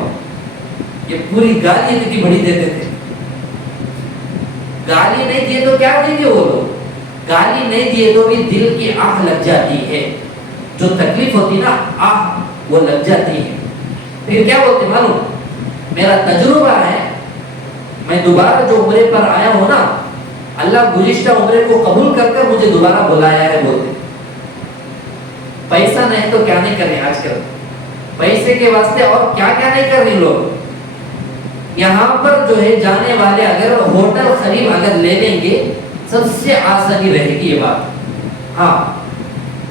یہ پوری گالی اتنی بڑی دیتے تھے۔ گالی نہیں دیے تو کیا دیں گے وہ لوگ؟ گالی نہیں دیے تو بھی دل کی آہ لگ جاتی ہے، جو تکلیف ہوتی نا آہ وہ لگ جاتی ہے۔ پھر کیا بولتے معلوم؟ میرا تجربہ ہے، میں دوبارہ جو عمرے پر آیا ہوں نا، اللہ گزشتہ عمرے کو قبول کر کر مجھے دوبارہ بلایا ہے، بولتے پیسہ نہیں تو کیا نہیں کر رہے آج کل، پیسے کے واسطے اور کیا کیا نہیں کر رہے لوگ۔ یہاں پر جو ہے جانے والے اگر ہوٹل قریب اگر لے لیں گے، سب سے آسانی رہے گی یہ بات۔ ہاں،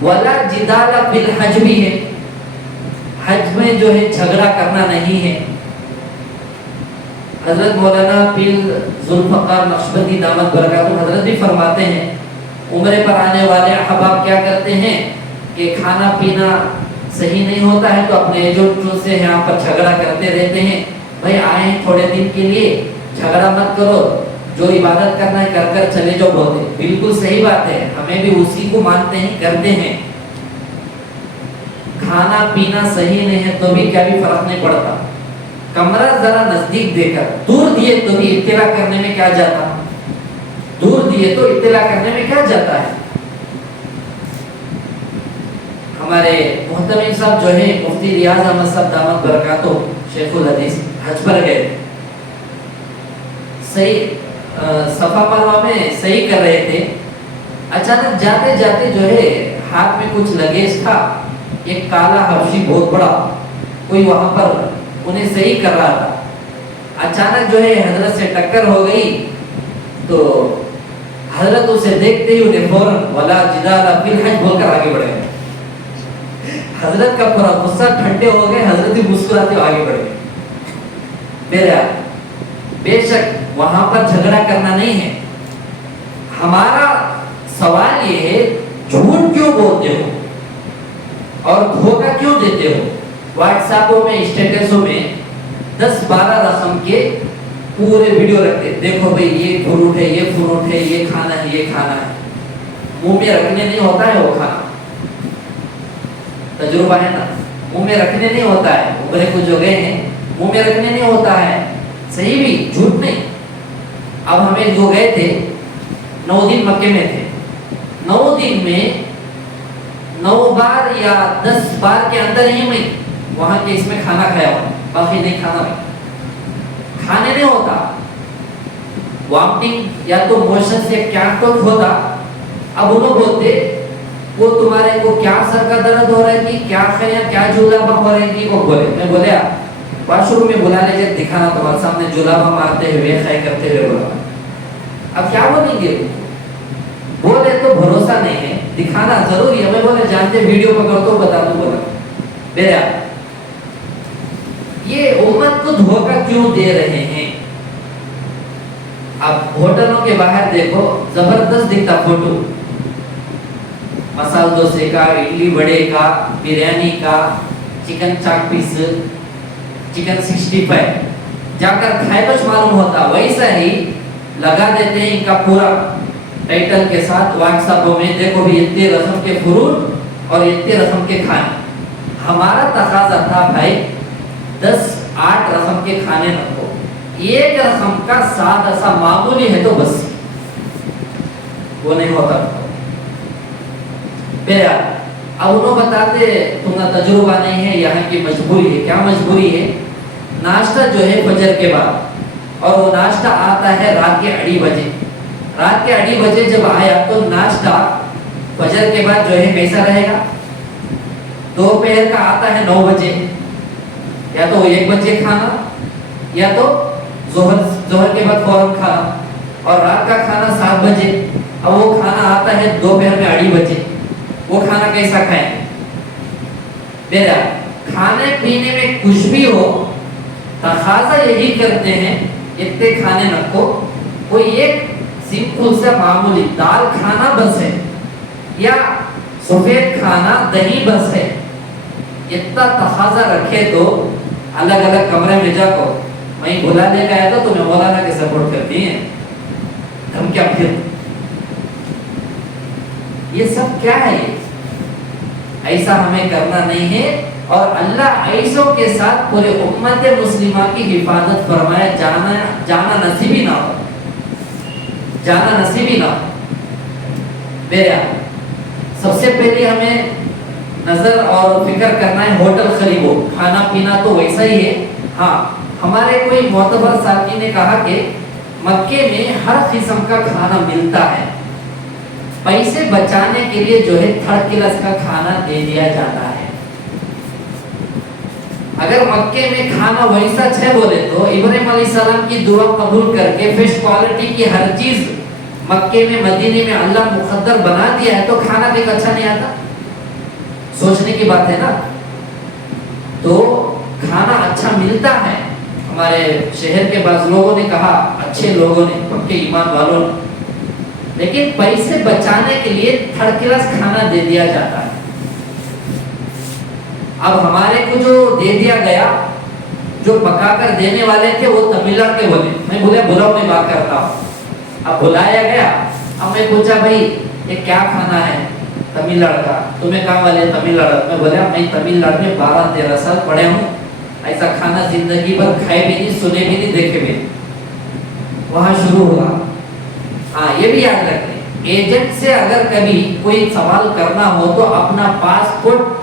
ولا جدال فی الحج بھی ہے، حج میں جو ہے جھگڑا کرنا نہیں ہے۔ حضرت مولانا پیر ذوالفقار نقشبندی دامت برکاتہ حضرت بھی فرماتے ہیں، عمرے پر آنے والے احباب کیا کرتے ہیں کہ کھانا پینا صحیح نہیں ہوتا ہے تو اپنے ایجنٹوں سے یہاں پر جھگڑا کرتے رہتے ہیں، بھائی آئے ہیں تھوڑے دن کے لیے، جھگڑا مت کرو، جو عبادت کرنا ہے کر کر چلے جو بولتے۔ بالکل صحیح بات ہے، ہمیں بھی اسی کو مانتے ہیں، کرتے ہیں۔ کھانا پینا صحیح نہیں ہے تو بھی کیا بھی فرق نہیں پڑتا، کمرہ ذرا نزدیک دے کر، دور دیے تو بھی اطلاع کرنے میں کیا جاتا، دور دیے تو اطلاع کرنے میں کیا جاتا ہے۔ ہمارے محتمم صاحب جو ہے مفتی ریاض احمد صاحب دامت برکاتہ شیخ الحدیث حج پر گئے، صحیح صفا مروہ میں صحیح کر رہے تھے، اچانک جاتے جاتے جو ہے ہاتھ میں کچھ لگیج تھا، ایک کالا حبشی بہت بڑا، کوئی وہاں پر انہیں صحیح کر رہا تھا، اچانک جو ہے حضرت سے ٹکر ہو گئی تو حضرت اسے دیکھتے ہی انہیں فوراً ولا جدال فی الحج بول کر آگے بڑھے. حضرت کا پورا غصہ ٹھنڈے ہو گئے، حضرت بھی مسکراتے ہوئے آگے بڑھے. میرا بے شک وہاں پر جھگڑا کرنا نہیں ہے، ہمارا سوال یہ ہے جھوٹ کیوں بولتے ہو اور دھوکہ کیوں دیتے ہو؟ واٹس ایپوں میں اسٹیٹسوں میں 10-12 رقم کے پورے ویڈیو رکھتے، دیکھو بھئی یہ فروٹ ہے، یہ فروٹ ہے، یہ کھانا ہے، یہ کھانا ہے. منہ میں رکھنے نہیں ہوتا ہے وہ کھانا، تجربہ ہے نا، منہ میں رکھنے نہیں ہوتا ہے. اوپرے کو جو گئے ہیں منہ میں رکھنے نہیں ہوتا ہے، صحیح بھی جھوٹ نہیں. اب ہمیں جو گئے تھے 9 دن مکے میں تھے، 9 دن میں 9 بار یا 10 بار کے اندر ہی میں وہاں کے اس میں کھانا کھایا ہوں، باقی نہیں کھانا. میں کھانے نہیں ہوتا، وامٹنگ یا تو موشن سے کیا ٹوٹ ہوتا. اب انہوں بولتے وہ تمہارے کو کیا سر کا درد ہو رہا ہے کہ کیا کھایا، کیا جولابہ ہو رہے ہیں. وہ بولے، میں بولے واش روم میں بلا لے جائے دکھانا تمہارے سامنے جولابہ مارتے ہوئے خائے کرتے ہوئے. بولا اب کیا بولیں گے؟ بولے تو بھروسہ نہیں ہے، دکھانا ضروری ہے. میں بولے جانتے ویڈیو پکڑ تو بتا دوں. بولا میرا یہ امت کو دھوکہ کیوں دے رہے ہیں؟ اب ہوٹلوں کے باہر دیکھو زبردست دکھتا فوٹو، مسال ڈوسے کا، اڈلی وڑے کا، بریانی کا، چکن چاک پیس، چکن 65. جا کر کھائے تو معلوم ہوتا. ویسا ہی لگا دیتے ہیں ان کا پورا ٹائٹل کے ساتھ واٹس ایپوں میں، دیکھو بھی اتنے رقم کے فروٹ اور اتنے رقم کے کھانے. ہمارا تقاضا تھا بھائی 10-8 رقم کے کھانے رکھو، ایک رقم کا سادہ سا معمولی ہے تو بس. وہ نہیں ہوتا. اب انہوں بتاتے تمہارا تجربہ نہیں ہے، یہاں کی مجبوری ہے. کیا مجبوری ہے؟ ناشتہ جو ہے فجر کے بعد، اور وہ ناشتہ آتا ہے رات کے 2:30 بجے. رات کے 2:30 بجے جب آیا تو ناشتہ فجر کے بعد جو ہے کیسا رہے گا؟ دوپہر کا آتا ہے 9 بجے، یا تو 1 بجے کھانا یا تو ظہر کے بعد فوراً کھانا، اور رات کا کھانا 7 بجے. اب وہ کھانا آتا ہے دوپہر میں 2:30 بجے. وہ کھانا کیسا کھائیں؟ میرا کھانے پینے میں کچھ بھی ہو تقاضا یہی کرتے ہیں اتنے کھانے رکھو. کوئی ایک سمپل سے معمولی دال کھانا بس ہے، یا سفید کھانا دہی بس ہے. اتنا تقاضا رکھے تو الگ الگ کمرے میں جا کر وہیں بلا لے گیا تو تمہیں مولانا کے سپورٹ کرتی ہیں ہم کیا پھر. یہ سب کیا ہے؟ ایسا ہمیں کرنا نہیں ہے. اور اللہ ایسوں کے ساتھ پورے امت مسلمہ کی حفاظت فرمائے. جانا نصیب ہی نہ ہو، جانا نصیب ہی نہ ہو. میرا سب سے پہلے ہمیں نظر اور فکر کرنا ہے ہوٹل خریدو. کھانا پینا تو ویسا ہی ہے. ہاں ہمارے کوئی معتبر ساتھی نے کہا کہ مکے میں ہر قسم کا کھانا ملتا ہے، پیسے بچانے کے لیے جو ہے 3rd کلاس کا کھانا دے دیا جاتا ہے. اگر مکے میں کھانا ویسا ہے بولے تو ابراہیم علیہ السلام کی دعا قبول کر کے فرسٹ کوالٹی کی ہر چیز مکے میں مدینے میں اللہ مقدر بنا دیا ہے تو کھانا بھی اچھا نہیں آتا. سوچنے کی بات ہے نا. تو کھانا اچھا ملتا ہے. ہمارے شہر کے بعض لوگوں نے کہا، اچھے لوگوں نے، پکے ایمان والوں نے، لیکن پیسے بچانے کے لیے 3rd کلاس کھانا دے دیا جاتا ہے. اب ہمارے کو جو دے دیا گیا، جو پکا کر دینے والے تھے وہ تمل ناڈو کے بولے. میں بولا بلاؤ میں بات کرتا ہوں. اب بلایا گیا. اب میں پوچھا بھائی یہ کیا کھانا ہے؟ تمل ناڈو کا. تمہیں کہاں والے تمل ناڈو؟ میں بولا میں تمل ناڈو میں 12-13 سال پڑھے ہوں، ایسا کھانا زندگی بھر کھائے بھی نہیں، سنے بھی نہیں، دیکھے بھی نہیں. وہاں شروع ہوا. ہاں یہ بھی یاد رکھیں، ایجنٹ سے اگر کبھی کوئی سوال کرنا ہو تو اپنا پاسپورٹ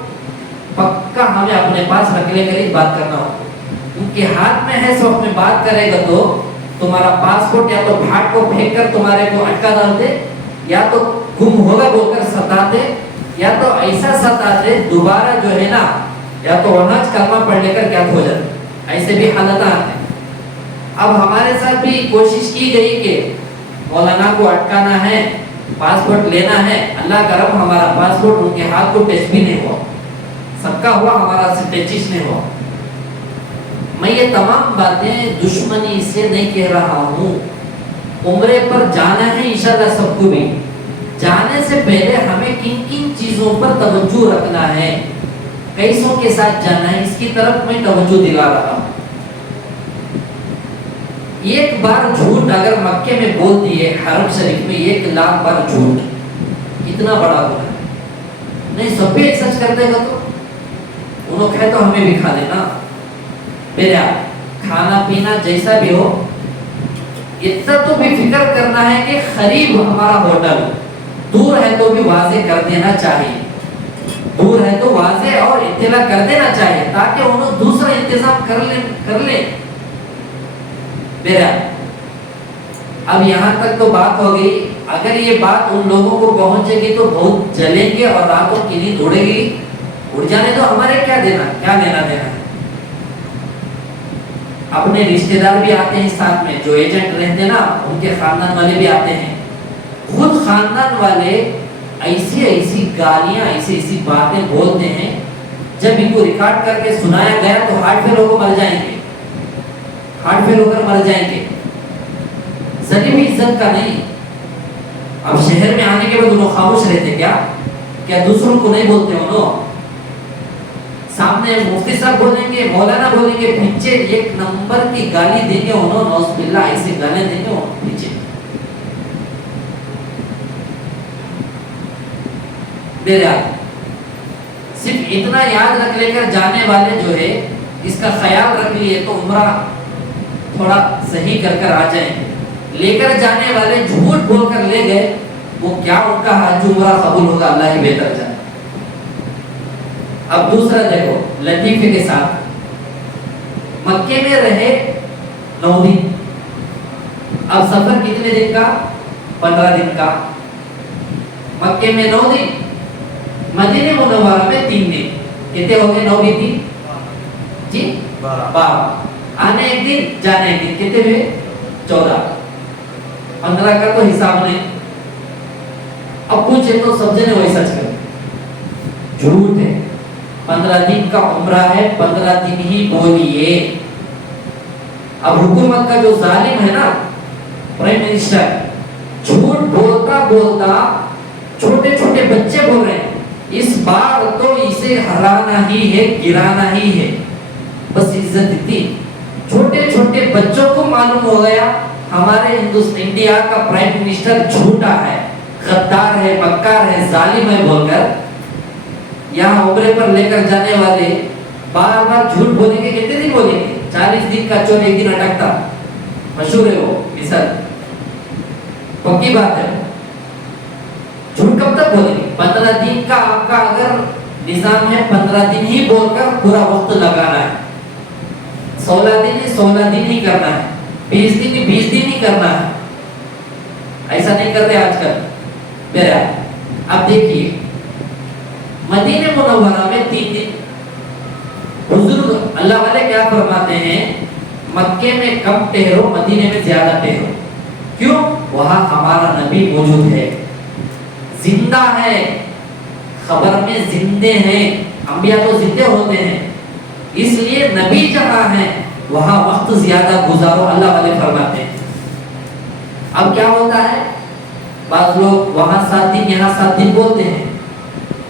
پکا ہمیں اپنے پاس رکھ لے کر بات کرنا ہو. ان کے ہاتھ میں ہے سو میں بات کرے گا تو تمہارا پاسپورٹ یا تو بھاٹ کو پھینک کر تمہارے کو اٹکا ڈالتے، یا تو گم ہوگا بول کر ستاتے، یا تو ایسا ستاتے دوبارہ جو ہے نا، یا تو وہاں کلمہ پڑھ لے کر کیا ہو جاتا. ایسے بھی حالات آتے ہیں۔ اب ہمارے ساتھ بھی کوشش کی گئی کہ مولانا کو اٹکانا ہے، پاسپورٹ لینا ہے، اللہ کرم ہمارا پاسپورٹ ان کے ہاتھ کو ٹچ بھی نہیں ہوا، سب کا ہوا، ہمارا سے ٹچ نہیں ہوا۔ میں یہ تمام باتیں دشمنی سے نہیں کہہ رہا ہوں، عمرے پر جانا ہے انشاءاللہ سب کو بھی، جانے سے پہلے ہمیں کن کن چیزوں پر توجہ رکھنا ہے، کیسوں کے ساتھ جانا ہے، اس کی طرف میں توجہ دلا رہا ہوں۔ ایک بار جھوٹ اگر مکے میں بول دیے، حرم شریف میں 1,00,000 بار جھوٹ، کتنا بڑا گناہ ہے۔ نہیں سب بھی ایک سچ کر دے گا تو انہوں کہے تو ہمیں بھی کھا دینا۔ میرے کھانا پینا جیسا بھی ہو، اتنا تو بھی فکر کرنا ہے کہ قریب ہمارا ہوٹل، دور ہے تو بھی واضح کر دینا چاہیے، دور ہے تو واضح اور اطلاع کر دینا چاہیے تاکہ انہوں دوسرا انتظام کر لیں۔ میرا اب یہاں تک تو بات ہو گئی، اگر یہ بات ان لوگوں کو پہنچے گی تو بہت جلیں گے اور راتوں کی نیند اڑے گی، اڑ جانے تو ہمارے کیا لینا دینا ہے۔ اپنے رشتہ دار بھی آتے ہیں ساتھ میں، جو ایجنٹ رہتے ہیں نا ان کے خاندان والے بھی آتے ہیں، خود خاندان والے ایسی گالیاں ایسی باتیں بولتے ہیں، جب ان کو ریکارڈ کر کے سنایا گیا تو ہارٹ فیل ہو کر مر جائیں گے، ہارٹ فیل ہو کر مر جائیں گے۔ ظلم عزت کا نہیں۔ اب شہر میں آنے کے بعد انہوں خاموش رہتے کیا دوسروں کو نہیں بولتے انہوں؟ سامنے مفتی صاحب بولیں گے، مولانا بولیں گے، پیچھے 1 نمبر کی گالی دیں گے انہوں، نوز باللہ ایسی گالیاں دیں گے پیچھے۔ میرے صرف اتنا یاد رکھ لے کر جانے والے جو ہے اس کا خیال رکھ لیے تو عمرہ تھوڑا صحیح کر آ جائیں۔ لے کر جانے والے جھوٹ بول کر لے گئے، وہ کیا ان کا حج عمرہ قبول ہوگا، اللہ ہی بہتر جانے۔ اب دوسرا دیکھو لطیفے کے ساتھ، مکے میں رہے 9 دن، اب سفر کتنے دن کا؟ 15 دن کا۔ مکے میں 9 دن، مدینہ منورہ میں 3 دن، کتنے ہو گئے؟ 9 بھی 3 جی 12، آنے 1 دن جانے 1 دن، کتنے ہوئے؟ 14۔ 15 کا تو حساب نہیں۔ اب پوچھے تو سب جنے وہی سچ کریں، جھوٹ ہے۔ 15 دن کا عمرہ ہے، 15 دن ہی بولیے۔ اب حکومت کا جو ظالم ہے نا پرائم منسٹر، جھوٹ بولتا چھوٹے چھوٹے بچے بول رہے ہیں، اس بار تو اسے ہرانا ہی ہے، گرانا ہی ہے، بس عزت دی۔ چھوٹے چھوٹے بچوں کو معلوم ہو گیا ہمارے انڈیا کا پرائم منسٹر جھوٹا ہے، غدار ہے، مکار ہے، ظالم ہے بول کر یہاں عمرے پر لے کر جانے والے بار بار جھوٹ بولیں گے۔ کتنے دن بولیں گے؟ 40 دن کا چور 1 دن اٹکتا، مشہور ہے وہ مثال، پکی بات ہے۔ جھوٹ کب تک بولیں گے؟ 15 دن کا آپ کا اگر نظام ہے، 15 دن ہی بول کر پورا وقت لگانا ہے، 16 دن ہی کرنا ہے، 20 دن ہی کرنا ہے۔ ایسا نہیں کر رہے آج کل میرا۔ اب دیکھیے مدینہ منورہ میں 3 دن، حضور اللہ والے کیا فرماتے ہیں؟ مکے میں کم ٹھہرو، مدینے میں زیادہ ٹھہرو۔ کیوں؟ وہاں ہمارا نبی موجود ہے، زندہ ہے، خبر میں زندے ہیں، انبیاء تو زندے ہوتے ہیں، اس لیے نبی جہاں ہے وہاں وقت زیادہ گزارو، اللہ والے فرماتے ہیں۔ اب کیا ہوتا ہے، بعض لوگ وہاں 7 دن یہاں 7 دن بولتے ہیں،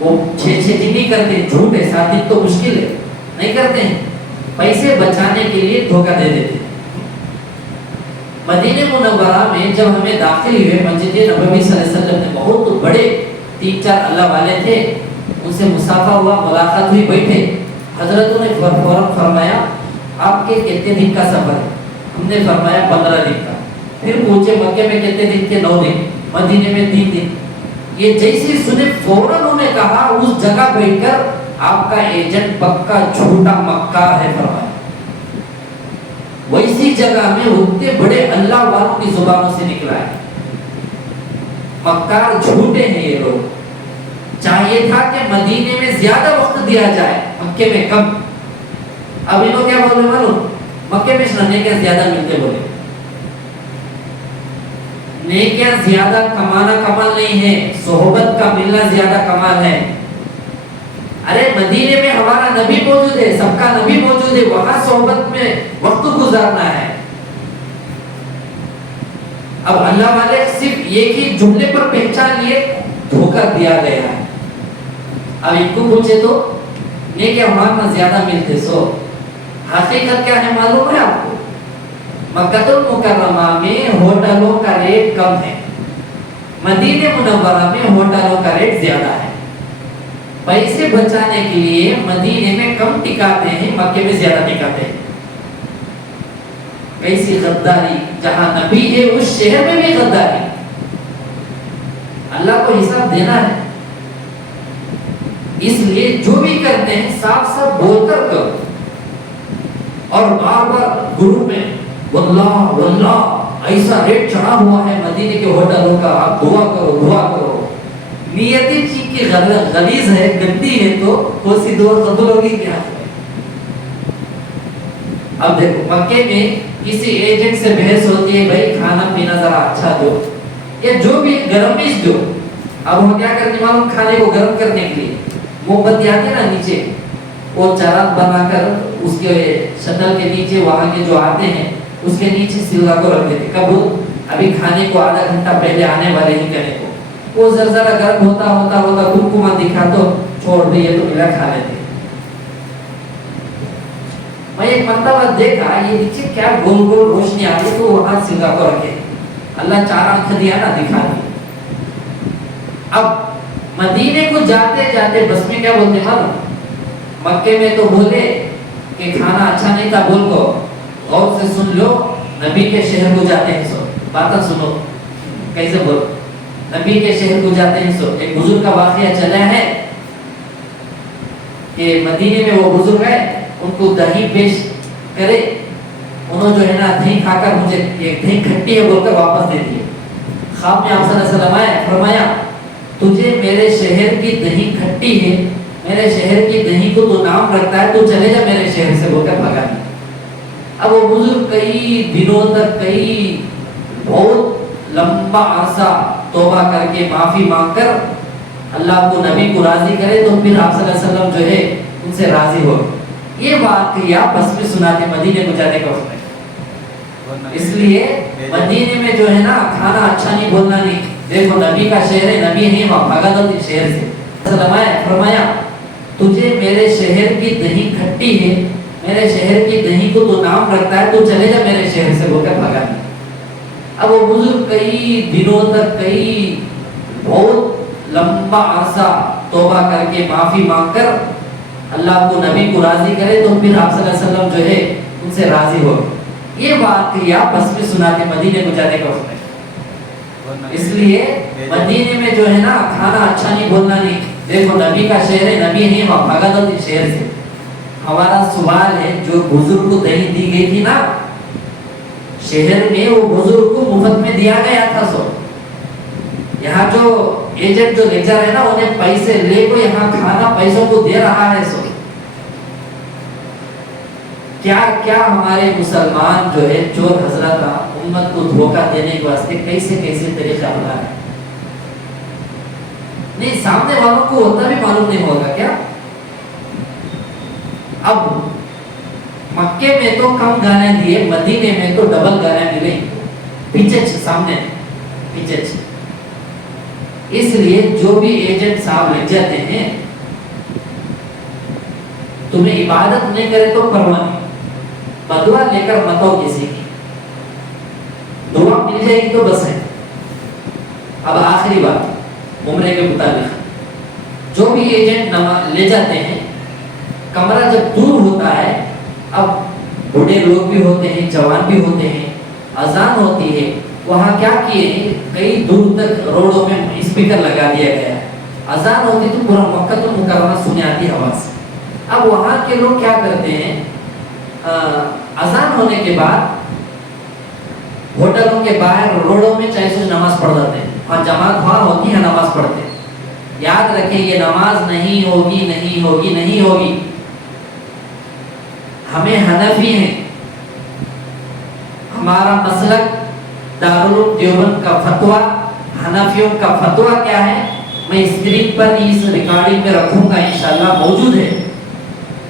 وہ 6 دن نہیں کرتے، جھوٹ ہے، 7 دن تو مشکل ہے، نہیں کرتے ہیں، پیسے بچانے کے لیے دھوکہ دے دیتے ہیں۔ مدینہ منورہ میں جب ہمیں داخل ہوئے، مسجد نبوی صلی اللہ علیہ وسلم نے بہت بڑے 3-4 اللہ والے تھے، ان سے مصافحہ ہوا، ملاقات ہوئی، بیٹھے، حضرتوں نے فوراً فرمایا آپ کے کتنے دن کا سفر ہے؟ ہم نے فرمایا 15 دن کا۔ پھر پوچھے مکے میں کتنے دن کے؟ 9 دن، مدینے میں 3 دن۔ یہ جیسی سنے فوراً انہوں نے کہا اس جگہ بیٹھ کر آپ کا ایجنٹ پکا جھوٹا مکار ہے فرمایا۔ ویسی جگہ میں اتنے بڑے اللہ والوں کی زبانوں سے نکلا ہے، مکار جھوٹے ہیں یہ لوگ۔ چاہیے تھا کہ مدینے میں زیادہ وقت دیا جائے، مکے میں کم، اب انہوں کیا بول رہے معلوم؟ مکے میں نیکیاں زیادہ ملتے بولے. نیکیاں زیادہ کمانا کمال نہیں ہے، صحبت کا ملنا زیادہ کمال ہے. ارے مدینے میں ہمارا نبی موجود ہے، سب کا نبی موجود ہے، وہاں صحبت میں وقت گزارنا ہے. اب اللہ والے صرف ایک ہی جملے پر پہچان لیے، دھوکہ دیا گیا ہے. اب ان کو پوچھے تو نیکیاں وہاں میں زیادہ ملتے، سو حقیقت کیا ہے معلوم ہے آپ کو؟ مکہ المکرمہ میں ہوٹلوں کا ریٹ کم ہے، مدینہ منورہ میں ہوٹلوں کا ریٹ زیادہ ہے. پیسے بچانے کے لیے مدینے میں کم ٹکاتے ہیں، مکے میں زیادہ ٹکاتے ہیں. کیسی غداری! جہاں نبی ہے اس شہر میں بھی غداری. اللہ کو حساب دینا ہے، اس لیے جو بھی کرتے ہیں صاف صاف بول کر کرو، اور بار بار گروپ میں واللہ واللہ ایسا ریٹ چڑھا ہوا ہے مدینے کے ہوٹلوں کا، آپ دعا کرو دعا کرو. نیتی چیز کی غلیظ ہے، گندی ہے، تو کوئی دعا قبول ہوگی کیا؟ اب دیکھو مکے میں کسی ایجنٹ سے بحث ہوتی ہے، بھائی کھانا پینا ذرا اچھا دو یا جو بھی گرم چیز دو. اب وہ کیا کرتے معلوم؟ کھانے کو گرم کرنے کے لیے موم بتی آتی ہے نا نیچے، وہ چراغ بنا کر اس کے شٹل کے نیچے وہاں کے جو آتے ہیں اس کے نیچے سلگا کو رکھ دیتے. کب؟ ابھی کھانے کو آدھا گھنٹہ پہلے آنے والے ہی کہنے کو وہ ذرا گرم ہوتا ہوتا ہوتا کمکما دکھا تو چھوڑ دیے تو ملا کھا لیتے. میں ایک مرتبہ دیکھا یہ نیچے کیا گول گول روشنی آ رہی، تو وہاں سلگا کو رکھے. اللہ 4 آنکھ دیا نا، دکھا دی. اب مدینے کو جاتے جاتے بس میں کیا بولتے ہیں؟ مکے میں تو بولے کہ کھانا اچھا نہیں تھا، بول کو غور سے سن لو، نبی کے شہر کو جاتے ہیں سو بات سنو. کیسے بول؟ نبی کے شہر کو جاتے ہیں سو. ایک بزرگ کا واقعہ چلا ہے کہ مدینے میں وہ بزرگ ہے، ان کو دہی پیش کرے، انہوں جو ہے نا دہی کھا کر مجھے ایک دہی کھٹی ہے بول کر واپس دے دیے. خواب میں آپ صلی اللہ علیہ وسلم آئے، فرمایا تجھے میرے شہر کی دہی کھٹی ہے، میرے شہر کی دہی کو تو نام رکھتا ہے، تو چلے جا میرے شہر سے بول کر بھگا دیا. اب وہ بزرگ کئی دنوں تک، کئی بہت لمبا عرصہ توبہ کر کے معافی مانگ کر اللہ کو نبی کو راضی کرے، تو پھر آپ صلی اللہ علیہ وسلم جو ہے ان سے راضی ہو. یہ واقعہ بس میں سناتے مدینے کو جانے کا وقت. اس لیے مدینے میں جو ہے نا کھانا اچھا نہیں بولنا نہیں. دیکھو نبی کا شہر ہے، نبی نہیں وہاں بھگا دو شہر سے. فرمایا تجھے میرے شہر کی دہی کھٹی ہے، میرے شہر کی دہی کو تو نام رکھتا ہے، تو چلے جا میرے شہر سے بول کر بھگا دیا. اب وہ بزرگ کئی دنوں تک، کئی بہت لمبا عرصہ توبہ کر کے معافی مانگ کر اللہ کو نبی کو راضی کرے، تو پھر آپ صلی اللہ علیہ وسلم جو ہے ان سے راضی ہو. یہ واقعہ بس میں سناتے مدینے کو جانے کا وقت. اس لیے مدینے میں جو ہے نا کھانا اچھا نہیں بولنا نہیں. دیکھو نبی کا شہر ہے، نبی نہیں وہاں بھگا دو شہر سے. ہمارا سوال ہے، جو بزرگ کو دہی دی گئی تھی نا شہر میں، وہ بزرگ کو مفت میں دیا گیا تھا. سو یہاں جو ایجنٹ جو لیکچر ہے نا انہیں پیسے لے کو یہاں کھانا پیسوں کو دے رہا ہے. سو کیا کیا ہمارے مسلمان جو ہے چور حضرات امت کو دھوکہ دینے کے واسطے کیسے کیسے طریقہ اپنا ہے. نہیں سامنے والوں کو اتنا بھی معلوم نہیں ہوگا کیا. اب مکے میں تو کم گانے دیے، مدینے میں تو ڈبل گانے ملے پیچھے سامنے پیچھے. اس لیے جو بھی ایجنٹ صاحب لگ جاتے ہیں، تمہیں عبادت نہیں کرے تو پرواہ نہیں، بدوا لے کر مت ہو کسی کی، دعا مل جائے گی تو بس ہے. اب آخری بات عمرے کے متعلق، جو بھی ایجنٹ لے جاتے ہیں، کمرہ جب دور ہوتا ہے، اب بوڑھے لوگ بھی ہوتے ہیں، جوان بھی ہوتے ہیں، اذان ہوتی ہے، وہاں کیا کیے کئی دور تک روڈوں میں اسپیکر لگا دیا گیا ہے. اذان ہوتی تو پورا مکہ المکرمہ سنے آتی آواز. اب وہاں کے لوگ کیا کرتے ہیں، اذان ہونے کے بعد ہوٹلوں کے باہر روڈوں میں چاہے سو نماز پڑھ جاتے ہیں، اور جماعت وہاں ہوتی ہے نماز پڑھتے ہیں. یاد رکھیں یہ نماز نہیں ہوگی، نہیں ہوگی، نہیں ہوگی. ہمیں حنفی ہیں، ہمارا مسلک دارالعلوم دیوبند کا فتویٰ، حنفیوں کا فتویٰ کیا ہے، میں اسکرین پر اس ریکارڈنگ میں رکھوں گا، انشاءاللہ موجود ہے۔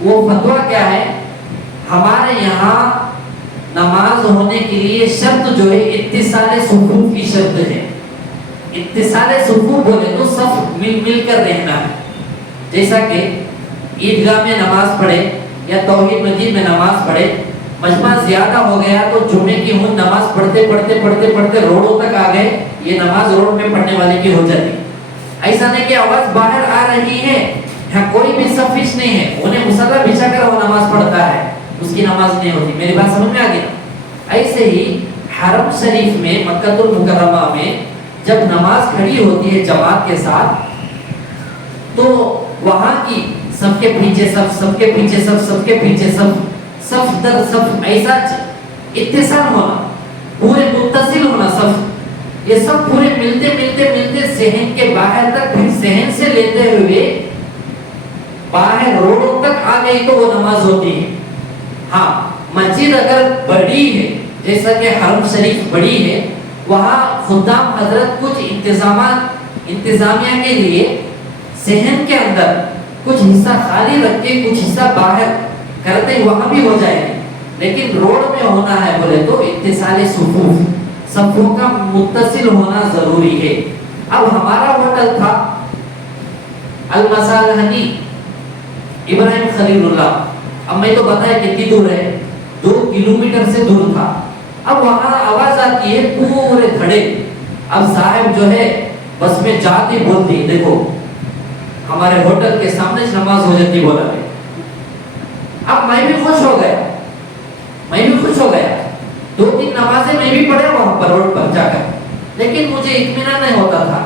وہ فتویٰ کیا ہے، ہمارے یہاں نماز ہونے کے لیے شرط جو ہے اتصال صفوف کی شرط ہے۔ اتصال صفوف بولے تو صف مل مل کر رہنا ہے، جیسا کہ عیدگاہ میں نماز پڑھے یا توحید مسجد میں نماز پڑھے، مجمع زیادہ ہو گیا تو جمعے کی ہم نماز پڑھتے پڑھتے پڑھتے پڑھتے روڈوں تک آ گئے، یہ نماز روڈ میں پڑھنے والے کی ہو جاتی۔ ایسا نہیں کہ آواز باہر آ رہی ہے، یہاں کوئی بھی صفیش نہیں ہے، انہیں مصلی بچھا کر وہ نماز پڑھتا ہے، اس کی نماز نہیں ہوتی۔ میری بات سمجھ میں آ گئی؟ ایسے ہی حرم شریف میں مکہ المکرمہ میں جب نماز کھڑی ہوتی ہے جماعت کے ساتھ، تو وہاں کی سب کے پیچھے سب، سب کے پیچھے سب، سب کے پیچھے سب، صف در صف، ایسا اتصال ہونا، پورے متصل ہونا صف، یہ سب پورے ملتے ملتے ملتے صحن کے باہر تک، پھر صحن سے لیتے ہوئے باہر روڈوں تک آ گئی تو وہ نماز ہوتی ہے۔ ہاں مسجد اگر بڑی ہے، جیسا کہ حرم شریف بڑی ہے، وہاں خدام حضرت کچھ انتظامیہ کے لیے صحن کے اندر کچھ حصہ خالی رکھ کے کچھ حصہ باہر کرتے، وہاں بھی ہو جائے گی، لیکن روڈ میں ہونا ہے بولے تو اتصال صفوف، صفوں کا متصل ہونا ضروری ہے۔ اب ہمارا ہوٹل تھا المصالحنی ابراہیم خلیل اللہ، اب میں تو بتایا کتنی دور ہے، 2 کلومیٹر سے دور تھا۔ اب وہاں آواز آتی ہے پورے کھڑے، اب صاحب جو ہے بس میں جاتی بولتی، دیکھو ہمارے ہوٹل کے سامنے نماز ہو جاتی، بولا ہے۔ اب میں بھی خوش ہو گیا، میں بھی خوش ہو گیا، 2-3 نمازیں میں بھی پڑھے وہاں پر روڈ پر جا کر، لیکن مجھے اطمینان نہیں ہوتا تھا،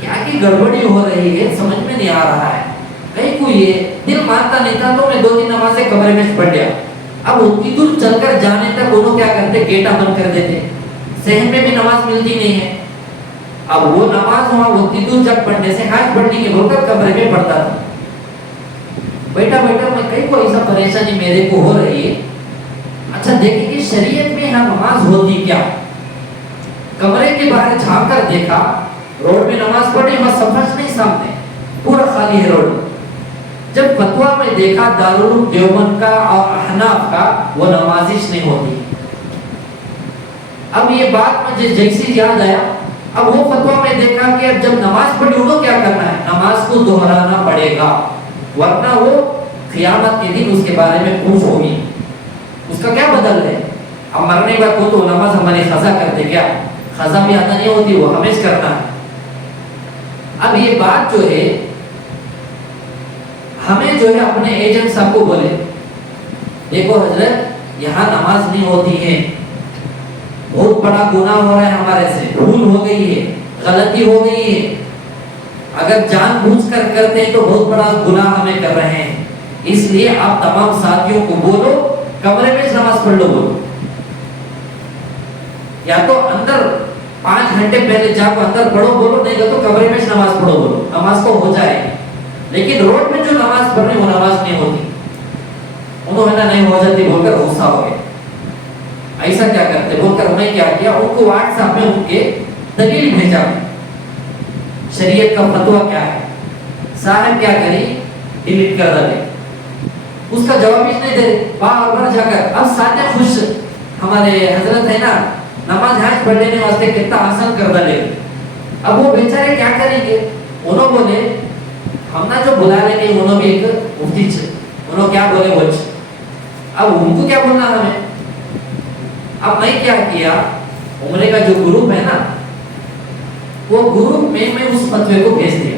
کیا کی گڑبڑی ہو رہی ہے، سمجھ میں نہیں آ رہا ہے، کہیں کوئی یہ دل مانتا نہیں تھا، تو میں 2-3 نمازیں کمرے میں پڑھ لیا۔ اب اتنی دور چل کر جانے تک انہوں کیا کرتے، گیٹا بند کر دیتے، صحن میں بھی نماز ملتی نہیں ہے۔ اب وہ نماز وہاں اتنی دور جب پڑھنے سے ہاتھ پڑھنے کے بول کر کمرے میں پڑھتا تھا، بیٹھا بیٹھا میں کہیں کوئی ایسا پریشانی میرے کو ہو رہی ہے، اچھا دیکھیں کہ شریعت میں یہاں نماز ہوتی کیا۔ کمرے کے باہر جھانک کر دیکھا، روڈ میں نماز پڑھی، وہاں سفر نہیں، سامنے پورا خالی ہے روڈ۔ جب فتویٰ میں دیکھا دارالعلوم دیوبند کا اور احناف کا، وہ نمازش نہیں ہوتی۔ اب یہ بات مجھے جیسی یاد آیا، اب وہ فتویٰ میں دیکھا کہ اب جب نماز پڑھی انہوں کیا کرنا ہے، نماز کو دہرانا پڑے گا، ورنہ وہ قیامت کے دن اس کے بارے میں پوچھ ہوگی، اس کا کیا بدل ہے۔ اب مرنے کا کو تو نماز ہماری قضا کر دے، کیا قضا بھی ادا نہیں ہوتی، وہ ہمیش کرنا ہے۔ اب یہ بات جو ہے ہمیں جو ہے اپنے ایجنٹ صاحب کو بولے، دیکھو حضرت یہاں نماز نہیں ہوتی ہے، بہت بڑا گناہ ہو رہا ہے ہمارے سے، بھول ہو گئی ہے، غلطی ہو گئی ہے، اگر جان بوجھ کر کرتے ہیں تو بہت بڑا گناہ ہمیں کر رہے ہیں، اس لیے آپ تمام ساتھیوں کو بولو کمرے میں نماز پڑھ لو، بولو یا تو اندر 5 گھنٹے پہلے جا کو اندر پڑھو، بولو نہیں تو کمرے میں نماز پڑھو، بولو نماز کو ہو جائے، لیکن روڈ میں جو نماز پڑھ رہے وہ نماز نہیں ہوتی۔ انہوں نے نہیں ہو جاتی بول کر غصہ ہو گئے، ایسا کیا کرتے بول کر میں کیا کیا، ان کو واٹس ایپ میں ان کے دلیل بھیجا، شریعت کا فتویٰ کیا ہے، صاحب کیا کری، ڈیلیٹ کر ڈالے، اس کا جواب ہی نہیں دے، بار بار جا کر۔ اب ساتھ خوش ہمارے حضرت ہے نا، نماز حج پڑھنے واسطے کتنا آسان کر ڈالے، اب وہ بیچارے کیا کریں گے، انہوں بولے ہم نا جو بلا رہے ہیں انہوں بھی ایک مفتی چھے، انہوں کیا بولے وہ چھے، اب ان کو کیا بولنا ہمیں۔ اب میں کیا کیا، عمرے کا جو گروپ ہے نا، وہ گروپ میں اس فتوے کو بھیج دیا،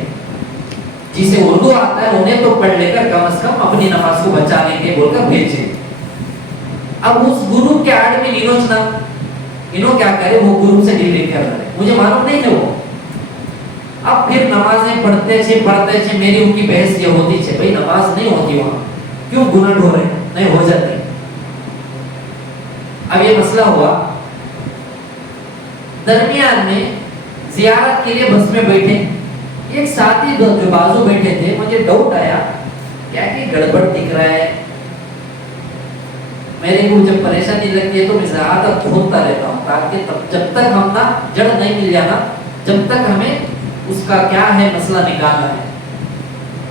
جسے اردو آتا ہے انہیں تو پڑھ لے کر کم از کم اپنی نماز کو بچانے کے بول کر بھیجے۔ اب اس گروپ کے آدمی انہوں کیا کرے، وہ گروپ سے ڈیلیٹ کر رہے، مجھے معلوم نہیں ہے وہ۔ اب پھر نمازیں پڑھتے تھے، میری ان کی بحث یہ ہوتی تھی، بھائی نماز نہیں ہوتی وہاں، کیوں گناہ ہو رہے، نہیں ہو جاتی۔ اب یہ مسئلہ ہوا، درمیان میں زیارت کے لیے بس میں بیٹھے، ایک ساتھی جو بازو بیٹھے تھے، مجھے ڈاؤٹ آیا کیا کہ گڑبڑ دکھ رہا ہے، میرے کو جب پریشانی لگتی ہے تو میں زیادہ کھودتا رہتا ہوں تاکہ جب تک ہم نا جڑ نہیں مل جانا جب تک ہمیں اس کا کیا ہے مسئلہ نکالنا ہے.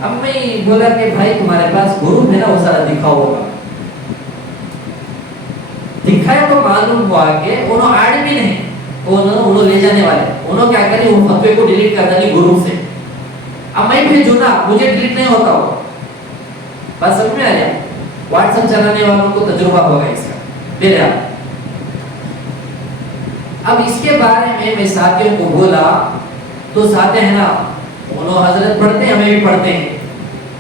اب میں بولا کہ بھائی تمہارے پاس گروپ ہے نا وہ سارا دکھاؤ ہوگا. دکھایا تو معلوم ہوا کہ انہوں ایڈ بھی نہیں انہوں لے جانے والے انہوں کیا کریں وہ فتوے کو ڈیلیٹ کر دیں گروپ سے. اب میں بھیجوں نا مجھے ڈیلیٹ نہیں ہوتا ہو. بات سمجھ میں آ رہا ہے. واٹس ایپ چلانے والوں کو تجربہ ہوگا اس کا میرے آپ. اب اس کے بارے میں ساتھیوں کو بولا تو ساتھی ہیں نا انہوں حضرت پڑھتے ہیں ہمیں بھی پڑھتے ہیں.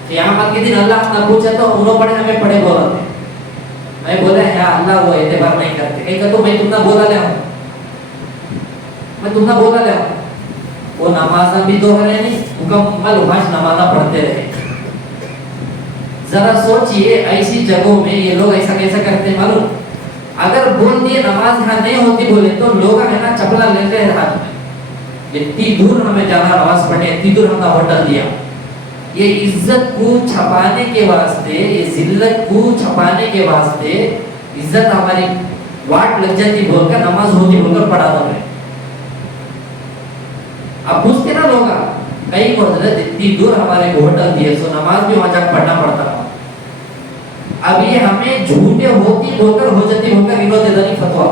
قیامت کے دن اللہ نہ پوچھا تو انہوں پڑھے ہمیں پڑھے بولا تھے. میں بولا ہے اللہ وہ اعتبار نہیں کرتے. کہیں کہ تو میں تم نہ بولا لے ہوں میں تم نہ بولا لے ہوں. وہ نماز بھی دو رہے نہیں مکمل پانچ نمازہ پڑھتے رہے. ذرا سوچئے ایسی جگہوں میں یہ لوگ ایسا کیسا کرتے ہیں معلوم. اگر بول دیے نماز یہاں نہیں ہوتی بولے تو لوگ ہے نا چپلا لیتے ہیں ہاتھ میں. اتنی دور ہمیں جانا نماز پڑھنے اتنی دور ہم نے ہوٹل دیا. یہ عزت کو چھپانے کے واسطے یہ ذلت کو چھپانے کے واسطے عزت ہماری واٹ لگ جاتی بول کر نماز ہوتی بول کر پڑھا دو. اب پوچھتے نا لوگ کئی کو حضرت اتنی دور ہمارے کو ہوٹل دیے سو نماز بھی وہاں جا پڑھنا پڑتا تھا. اب یہ ہمیں جھوٹے ہوتی بول کر ہو جاتی بول کر انہوں دے دنی فتوا.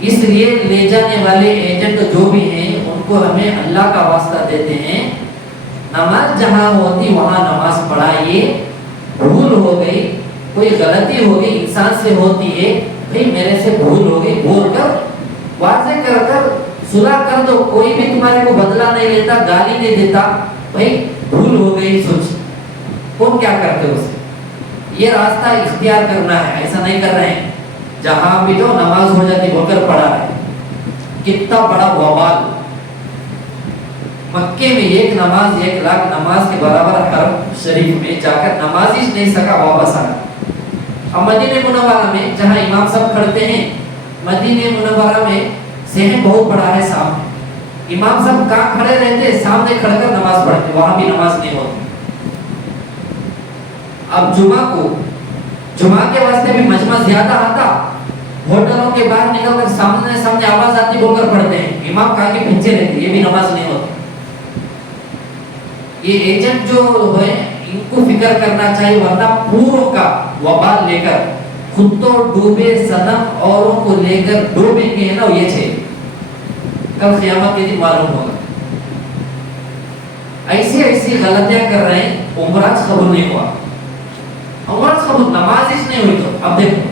اس لیے لے جانے والے ایجنٹ جو بھی ہیں ان کو ہمیں اللہ کا واسطہ دیتے ہیں نماز جہاں ہوتی وہاں نماز پڑھائیے. بھول ہو گئی کوئی غلطی ہو گئی انسان سے ہوتی ہے بھئی میرے سے بھول ہو گئی بول کر واضح کر کر صلح کر دو. کوئی بھی تمہارے کو بدلہ نہیں لیتا گالی نہیں دیتا. بھئی بھول ہو گئی سوچ کون کیا کرتے ہو اسے. یہ راستہ اختیار کرنا ہے ایسا نہیں کر رہے ہیں. جہاں بھی تو نماز ہو جاتی بول کر پڑھا ہے. کتنا بڑا وبال. مکے میں 1 نماز 1 لاکھ نماز کے برابر حرم شریف میں جا کر نماز ہی نہیں سکا واپس آنا. اب مدینہ منورہ میں جہاں امام صاحب کھڑتے ہیں مدینہ منورہ میں صحن بہت بڑا ہے سامنے. امام صاحب کہاں کھڑے رہتے سامنے کھڑ کر نماز پڑھتے وہاں بھی نماز نہیں ہوتی. اب جمعہ کے واسطے بھی مجمع زیادہ آتا ہوٹلوں کے باہر نکل کر سامنے آواز آتی بول کر پڑھتے ہیں. امام کہا کے پیچھے رہتے یہ بھی نماز نہیں ہوتی. یہ ایجنٹ جو ہے ان کو فکر کرنا چاہیے ورنہ پوروں کا وبال لے کر خود تو ڈوبے صنم اوروں کو لے کر ڈوبیں گے نا یہ چھے کل قیامت کے دن معلوم ہوگا. ایسی غلطیاں کر رہے ہیں. عمرہ قبول نہیں ہوا. عمرہ قبول نماز اس نہیں ہوئی تو اب دیکھو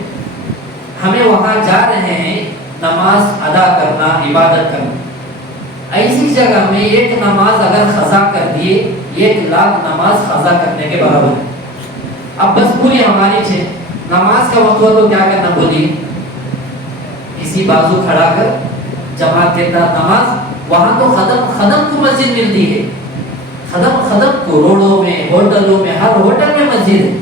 ہمیں وہاں جا رہے ہیں نماز ادا کرنا عبادت کرنا. ایسی جگہ میں 1 نماز اگر قضا کر دیے 1 لاکھ نماز قضا کرنے کے برابر ہے. اب بس پوری ہماری چھے نماز کا وقت ہوا تو کیا کرنا بولیے کسی بازو کھڑا کر جماعت کے ساتھ نماز. وہاں تو خدم کو مسجد ملتی ہے. خدم کو روڈوں میں ہوٹلوں میں ہر ہوٹل میں مسجد ہے.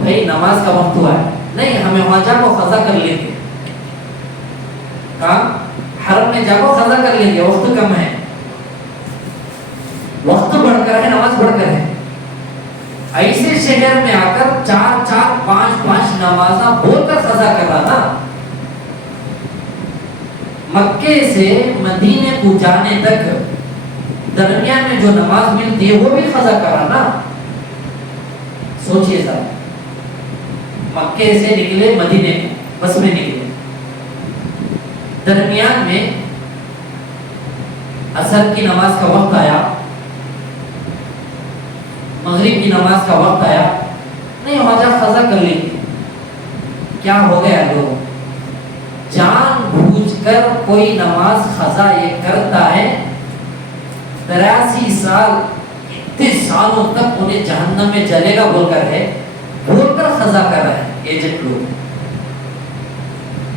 بھائی نماز کا وقت ہوا ہے نہیں ہمیں وہاں جا کو قضا کر لیں گے. کام حرم میں جا کو قضا کر لیں گے. وقت کم ہے وقت بڑھ کر ہے نماز بڑھ کر ہے. ایسے شہر میں آ کر 4 5 نمازاں بول کر قضا کر رہا تھا. مکے سے مدینے کو جانے تک درمیان میں جو نماز ملتی ہے وہ بھی قضا کر رہا نا. سوچئے ذرا مکے سے نکلے مدینے میں بس میں نکلے درمیان میں عصر کی نماز کا وقت آیا مغرب کی نماز کا وقت آیا نہیں وہاں جا قضا کر لی. کیا ہو گیا لوگ جان بوجھ کر کوئی نماز قضا یہ کرتا ہے 83 سال اتنے سالوں تک انہیں جہنم میں جلے گا بول کر ہے بول کر قضا کر رہے ہیں ایجنٹ لوگ.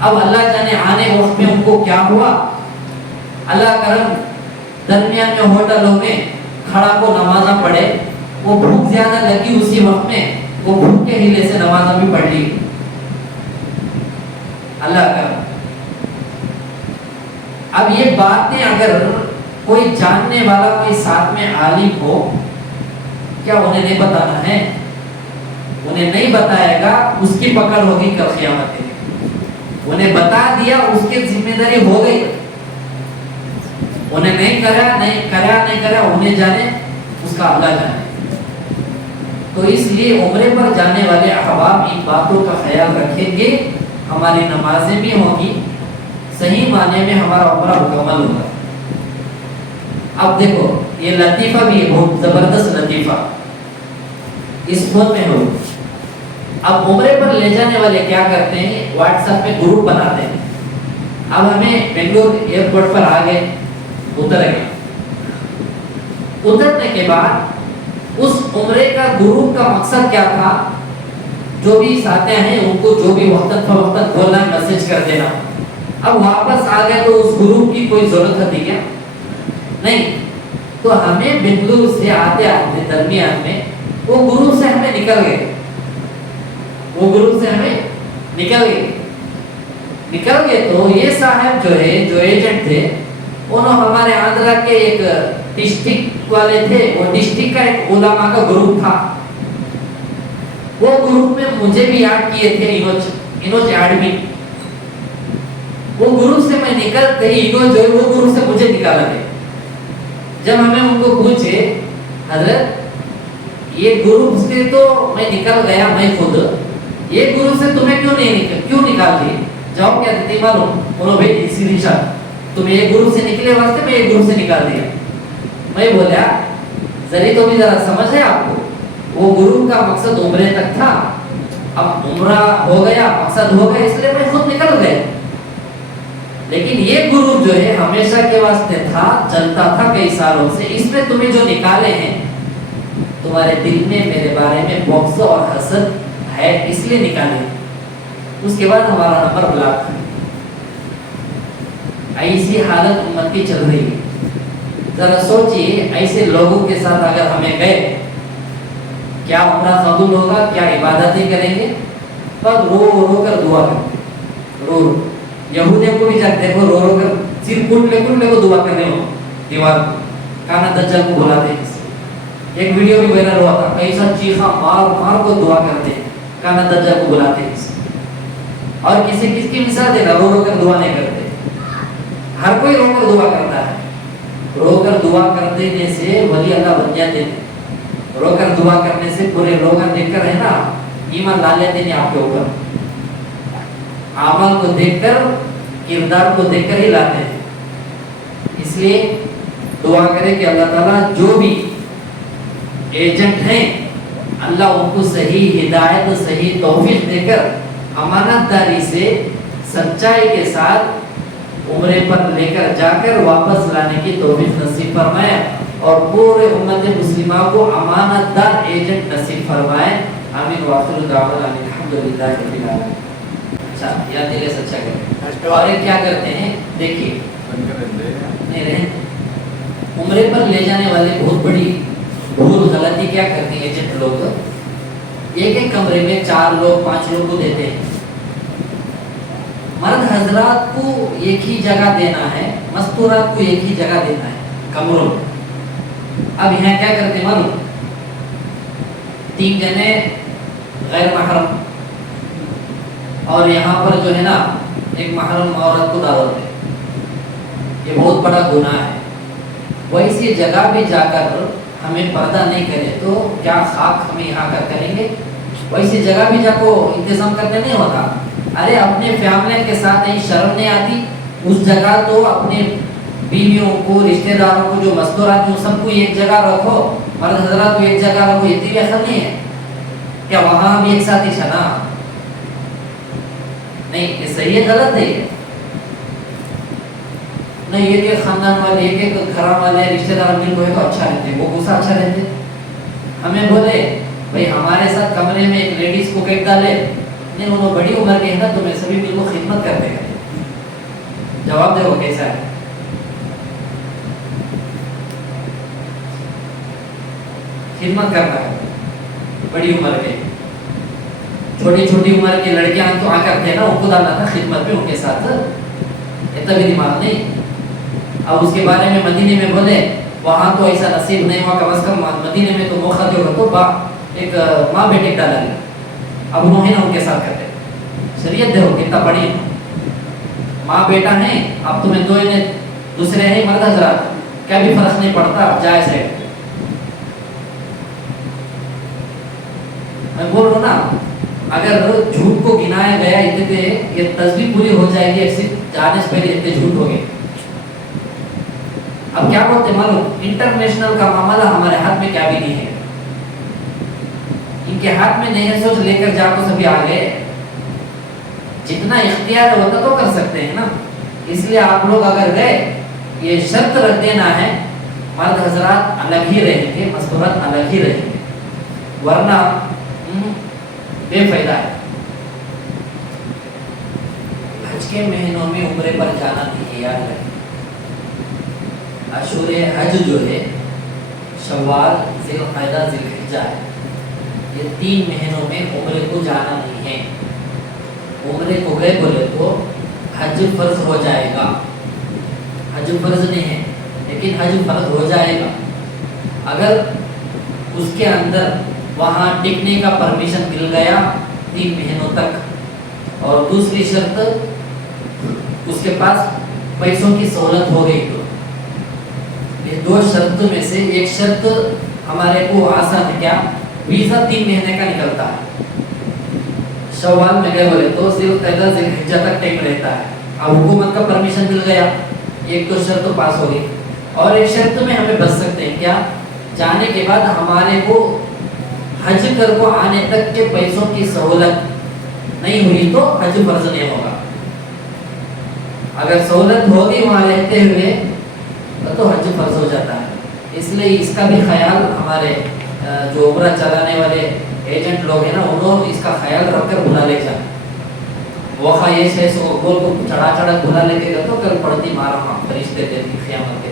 اب اللہ جانے آنے وقت میں ان کو کیا ہوا. اللہ کرم درمیان میں ہوٹلوں میں کھڑا کو نمازاں پڑھے. وہ بھوک زیادہ لگی اسی وقت میں وہ بھوک کے ہیلے سے نمازاں بھی پڑھ لی. اللہ کرم اب یہ باتیں اگر کوئی جاننے والا کوئی ساتھ میں عالم ہو کیا انہیں نہیں بتانا ہے؟ انہیں نہیں بتائے گا اس کی پکڑ ہوگی کل قیامت کے دن۔ انہیں بتا دیا اس کی ذمہ داری ہو گئی، انہیں نہیں کرا انہیں جانے، اس کا اللہ جانے۔ تو اس لیے عمرے پر جانے والے احباب ان باتوں کا خیال رکھیں گے، ہماری نمازیں بھی ہوں گی، صحیح معنی میں ہمارا عمرہ مکمل ہوگا۔ اب دیکھو یہ لطیفہ بھی ہے، بہت زبردست لطیفہ اس فون میں ہو۔ اب عمرے پر لے جانے والے کیا کرتے ہیں، واٹس ایپ میں گروپ بناتے ہیں۔ اب ہمیں بنگلور ایئرپورٹ پر آ گئے، اتر گئے، اترنے کے بعد اس عمرے کا گروپ کا مقصد کیا تھا، جو بھی ساتھ ہیں ان کو جو بھی وقت فوقت بولنا، میسج کر دینا۔ اب واپس آ گئے تو اس گروپ کی کوئی ضرورت تھی کیا؟ نہیں۔ تو ہمیں بنگلور سے آتے آتے درمیان میں وہ گروپ سے ہمیں نکل گئے، وہ گروپ سے ہمیں نکل گئے تو یہ صاحب جو ہے، جو ایجنٹ تھے، انہوں ہمارے آندھرا کے ایک ڈسٹرکٹ والے تھے، وہ ڈسٹرکٹ کا ایک علماء کا گروپ تھا، وہ گروپ میں مجھے بھی ایڈ کیے تھے، انوج ایڈمن۔ وہ گروپ سے میں نکلتے ہی انوج جو ہے وہ گروپ سے مجھے نکالا گیا۔ جب ہمیں ان کو پوچھے حضرت یہ گروپ سے تو میں نکل گیا، میں خود یہ گروپ سے تمہیں کیوں نکال دی؟ جواب کیا دیتی معلوم؟ انہوں بھائی سیدھی شرط، تم یہ گروپ سے نکلے واسطے میں یہ گروپ سے نکال دیا۔ میں بولا ذری تو بھی ذرا سمجھ ہے آپ کو، وہ گروپ کا مقصد عمرے تک تھا، اب عمرہ ہو گیا، مقصد ہو گیا، اس لیے میں خود نکل گئے، لیکن یہ گروپ جو ہے ہمیشہ کے واسطے تھا، چلتا تھا کئی سالوں سے، اس میں تمہیں جو نکالے ہیں تمہارے دل میں میرے بارے میں بغض اور حسد ہے، اس لیے نکالے۔ اس کے بعد ہمارا نمبر بلاک۔ ایسی حالت امت کی چل رہی ہے۔ ذرا سوچئے ایسے لوگوں کے ساتھ اگر ہمیں گئے، کیا عمرہ قبول ہوگا، کیا عبادتیں کریں گے؟ پر رو کر دعا کریں، رو یہودیوں کو بھی جب دیکھو رو کر صرف کنڈے کو دعا کرنے ہو، دیوار کانا دجال کو بلاتے ہیں۔ ایک ویڈیو بھی وائرل ہوا تھا، ایسا چیخا مار کو دعا کرتے ہیں، کانا دجال کو بلاتے ہیں۔ اور کس کی مثال دینا، رو کر دعا نہیں کرتے، ہر کوئی رو کر دعا کرتا ہے۔ رو کر دعا کر دینے سے ولی اللہ بن جاتے ہیں، رو کر دعا کرنے سے پورے لوگ دیکھ کر ہے نا ایمان لا لیتے ہیں آپ کے اوپر، عمل کو دیکھ کر، کردار کو دیکھ کر ہی لاتے ہیں۔ اس لیے دعا کریں کہ اللہ تعالیٰ جو بھی ایجنٹ ہیں، اللہ ان کو صحیح ہدایت، صحیح توفیق دے کر امانت داری سے سچائی کے ساتھ عمرے پر لے کر جا کر واپس لانے کی توفیق نصیب فرمائے، اور پورے امت مسلمہ کو امانت دار ایجنٹ نصیب فرمائے۔ آمین وآخر دعوانا الحمدللہ رب العالمین۔ اچھا یاد دلے سچا کریں۔ اور ایک کیا کرتے ہیں، دیکھیے نہیں رہے، عمرے پر لے جانے والے بہت بڑی بھول غلطی کیا کرتے ہیں ایجنٹ لوگ، ایک کمرے میں 4 لوگ 5 لوگ کو دیتے ہیں۔ مرد حضرات کو ایک ہی جگہ دینا ہے، مستورات کو ایک ہی جگہ دینا ہے کمروں میں۔ اب یہاں کیا کرتے ہیں معلوم، 3 جنے غیر محرم، اور یہاں پر جو ہے نا ایک محرم عورت کو دعوت دے، یہ بہت بڑا گناہ ہے۔ ویسی جگہ بھی جا کر ہمیں پردہ نہیں کرے تو کیا خاک ہمیں یہاں کر کریں گے؟ ویسی جگہ بھی جا کو انتظام کرنے نہیں ہوتا۔ ارے اپنے فیملی کے ساتھ نہیں، شرم نہیں آتی؟ اس جگہ تو اپنے بیویوں کو، رشتہ داروں کو، جو مستورات ہیں سب کو ایک جگہ رکھو، مرد حضرات کو ایک جگہ رکھو، اتنی بھی اثر نہیں ہے کیا وہاں بھی ایک ساتھ ہی چنا؟ نہیں، یہ صحیح ہے غلط ہے؟ نہیں، ایک خاندان والے، ایک گھران والے رشتہ دار مل ہوئے تو اچھا رہتے، وہ گسا اچھا رہتے۔ ہمیں بولے بھائی ہمارے ساتھ کمرے میں ایک لیڈیز کو بیٹھ ڈالے، نہیں انہوں بڑی عمر کے ہیں نا، تمہیں سبھی مل کو خدمت کرتے ہیں۔ جواب دے وہ کیسا ہے؟ خدمت کرنا ہے، بڑی عمر کے، چھوٹی عمر کے لڑکیاں تو آ کرتے ہیں نا، ان کو ڈالنا تھا خدمت میں ان کے ساتھ، اتنا بھی دماغ نہیں۔ اب اس کے بارے میں مدینے میں بولے وہاں تو ایسا نصیب نہیں ہوا، کم از کم مدینے میں تو موقع جو تو ایک ماں بیٹے کا ڈالا گیا، اب انہوں نے ان کے ساتھ کرتے شریعت دیکھو کتنا بڑی ماں بیٹا ہیں، اب تمہیں دو دوسرے ہیں مرد حضرات، کیا بھی فرق نہیں پڑتا، جائز ہے۔ میں بول رہا ہوں نا، اگر جھوٹ کو گنایا گیا اتنے یہ تصویر پوری ہو جائے گی، ایک جانے سے پہلے اتنے جھوٹ ہو گئے۔ اب کیا بولتے معلوم، انٹرنیشنل کا معاملہ ہمارے ہاتھ میں کیا بھی نہیں ہے، ان کے ہاتھ میں نہیں ہے، سوچ لے کر جا تو سبھی آگے، جتنا اختیار ہوتا تو کر سکتے ہیں نا، اس لیے آپ لوگ اگر گئے یہ شرط رکھ دینا ہے، مرد حضرات الگ ہی رہیں گے، مستورات الگ ہی رہیں گے، ورنہ بے فائدہ ہے۔ حج کے مہینوں میں عمرے پر جانا نہیں، یاد رکھیں، اشہر حج جو ہے شوال، ذی القعدہ، ذی الحجہ ہے، یہ 3 مہینوں میں عمرے کو جانا نہیں ہے۔ عمرے کو گئے بولے تو حج فرض ہو جائے گا، حج فرض نہیں ہے لیکن حج فرض ہو جائے گا اگر اس کے اندر وہاں ٹکنے کا پرمیشن مل گیا 3 مہینوں تک، اور دوسری شرط اس کے پاس پیسوں کی سہولت ہو گئی تو، یہ 2 شرطوں میں سے ایک شرط ہمارے کو آسان ہے، کیا ویزا 3 مہینے کا نکلتا ہے، شوال میں گئے بولے تو ذی القعدہ ذی الحجہ تک ٹائم رہتا ہے، اب حکومت کا پرمیشن مل گیا، ایک تو شرط پاس ہو گئی، اور ایک شرط میں ہمیں بچ سکتے ہیں، کیا جانے کے بعد ہمارے کو حج کر کو آنے تک کے پیسوں کی سہولت نہیں ہوئی تو حج فرض نہیں ہوگا، اگر سہولت ہوگی وہاں رہتے ہوئے تو حج فرض ہو جاتا ہے۔ اس لیے اس کا بھی خیال ہمارے جو عمرہ چلانے والے ایجنٹ لوگ ہیں نا، انہوں اس کا خیال رکھ کر بلا لے جائیں، وہ خواہش ہے سو گول کو چڑھا چڑھا بلا لے کے گئے تو کل پڑتی مارا فرشتے دیتی قیامت کے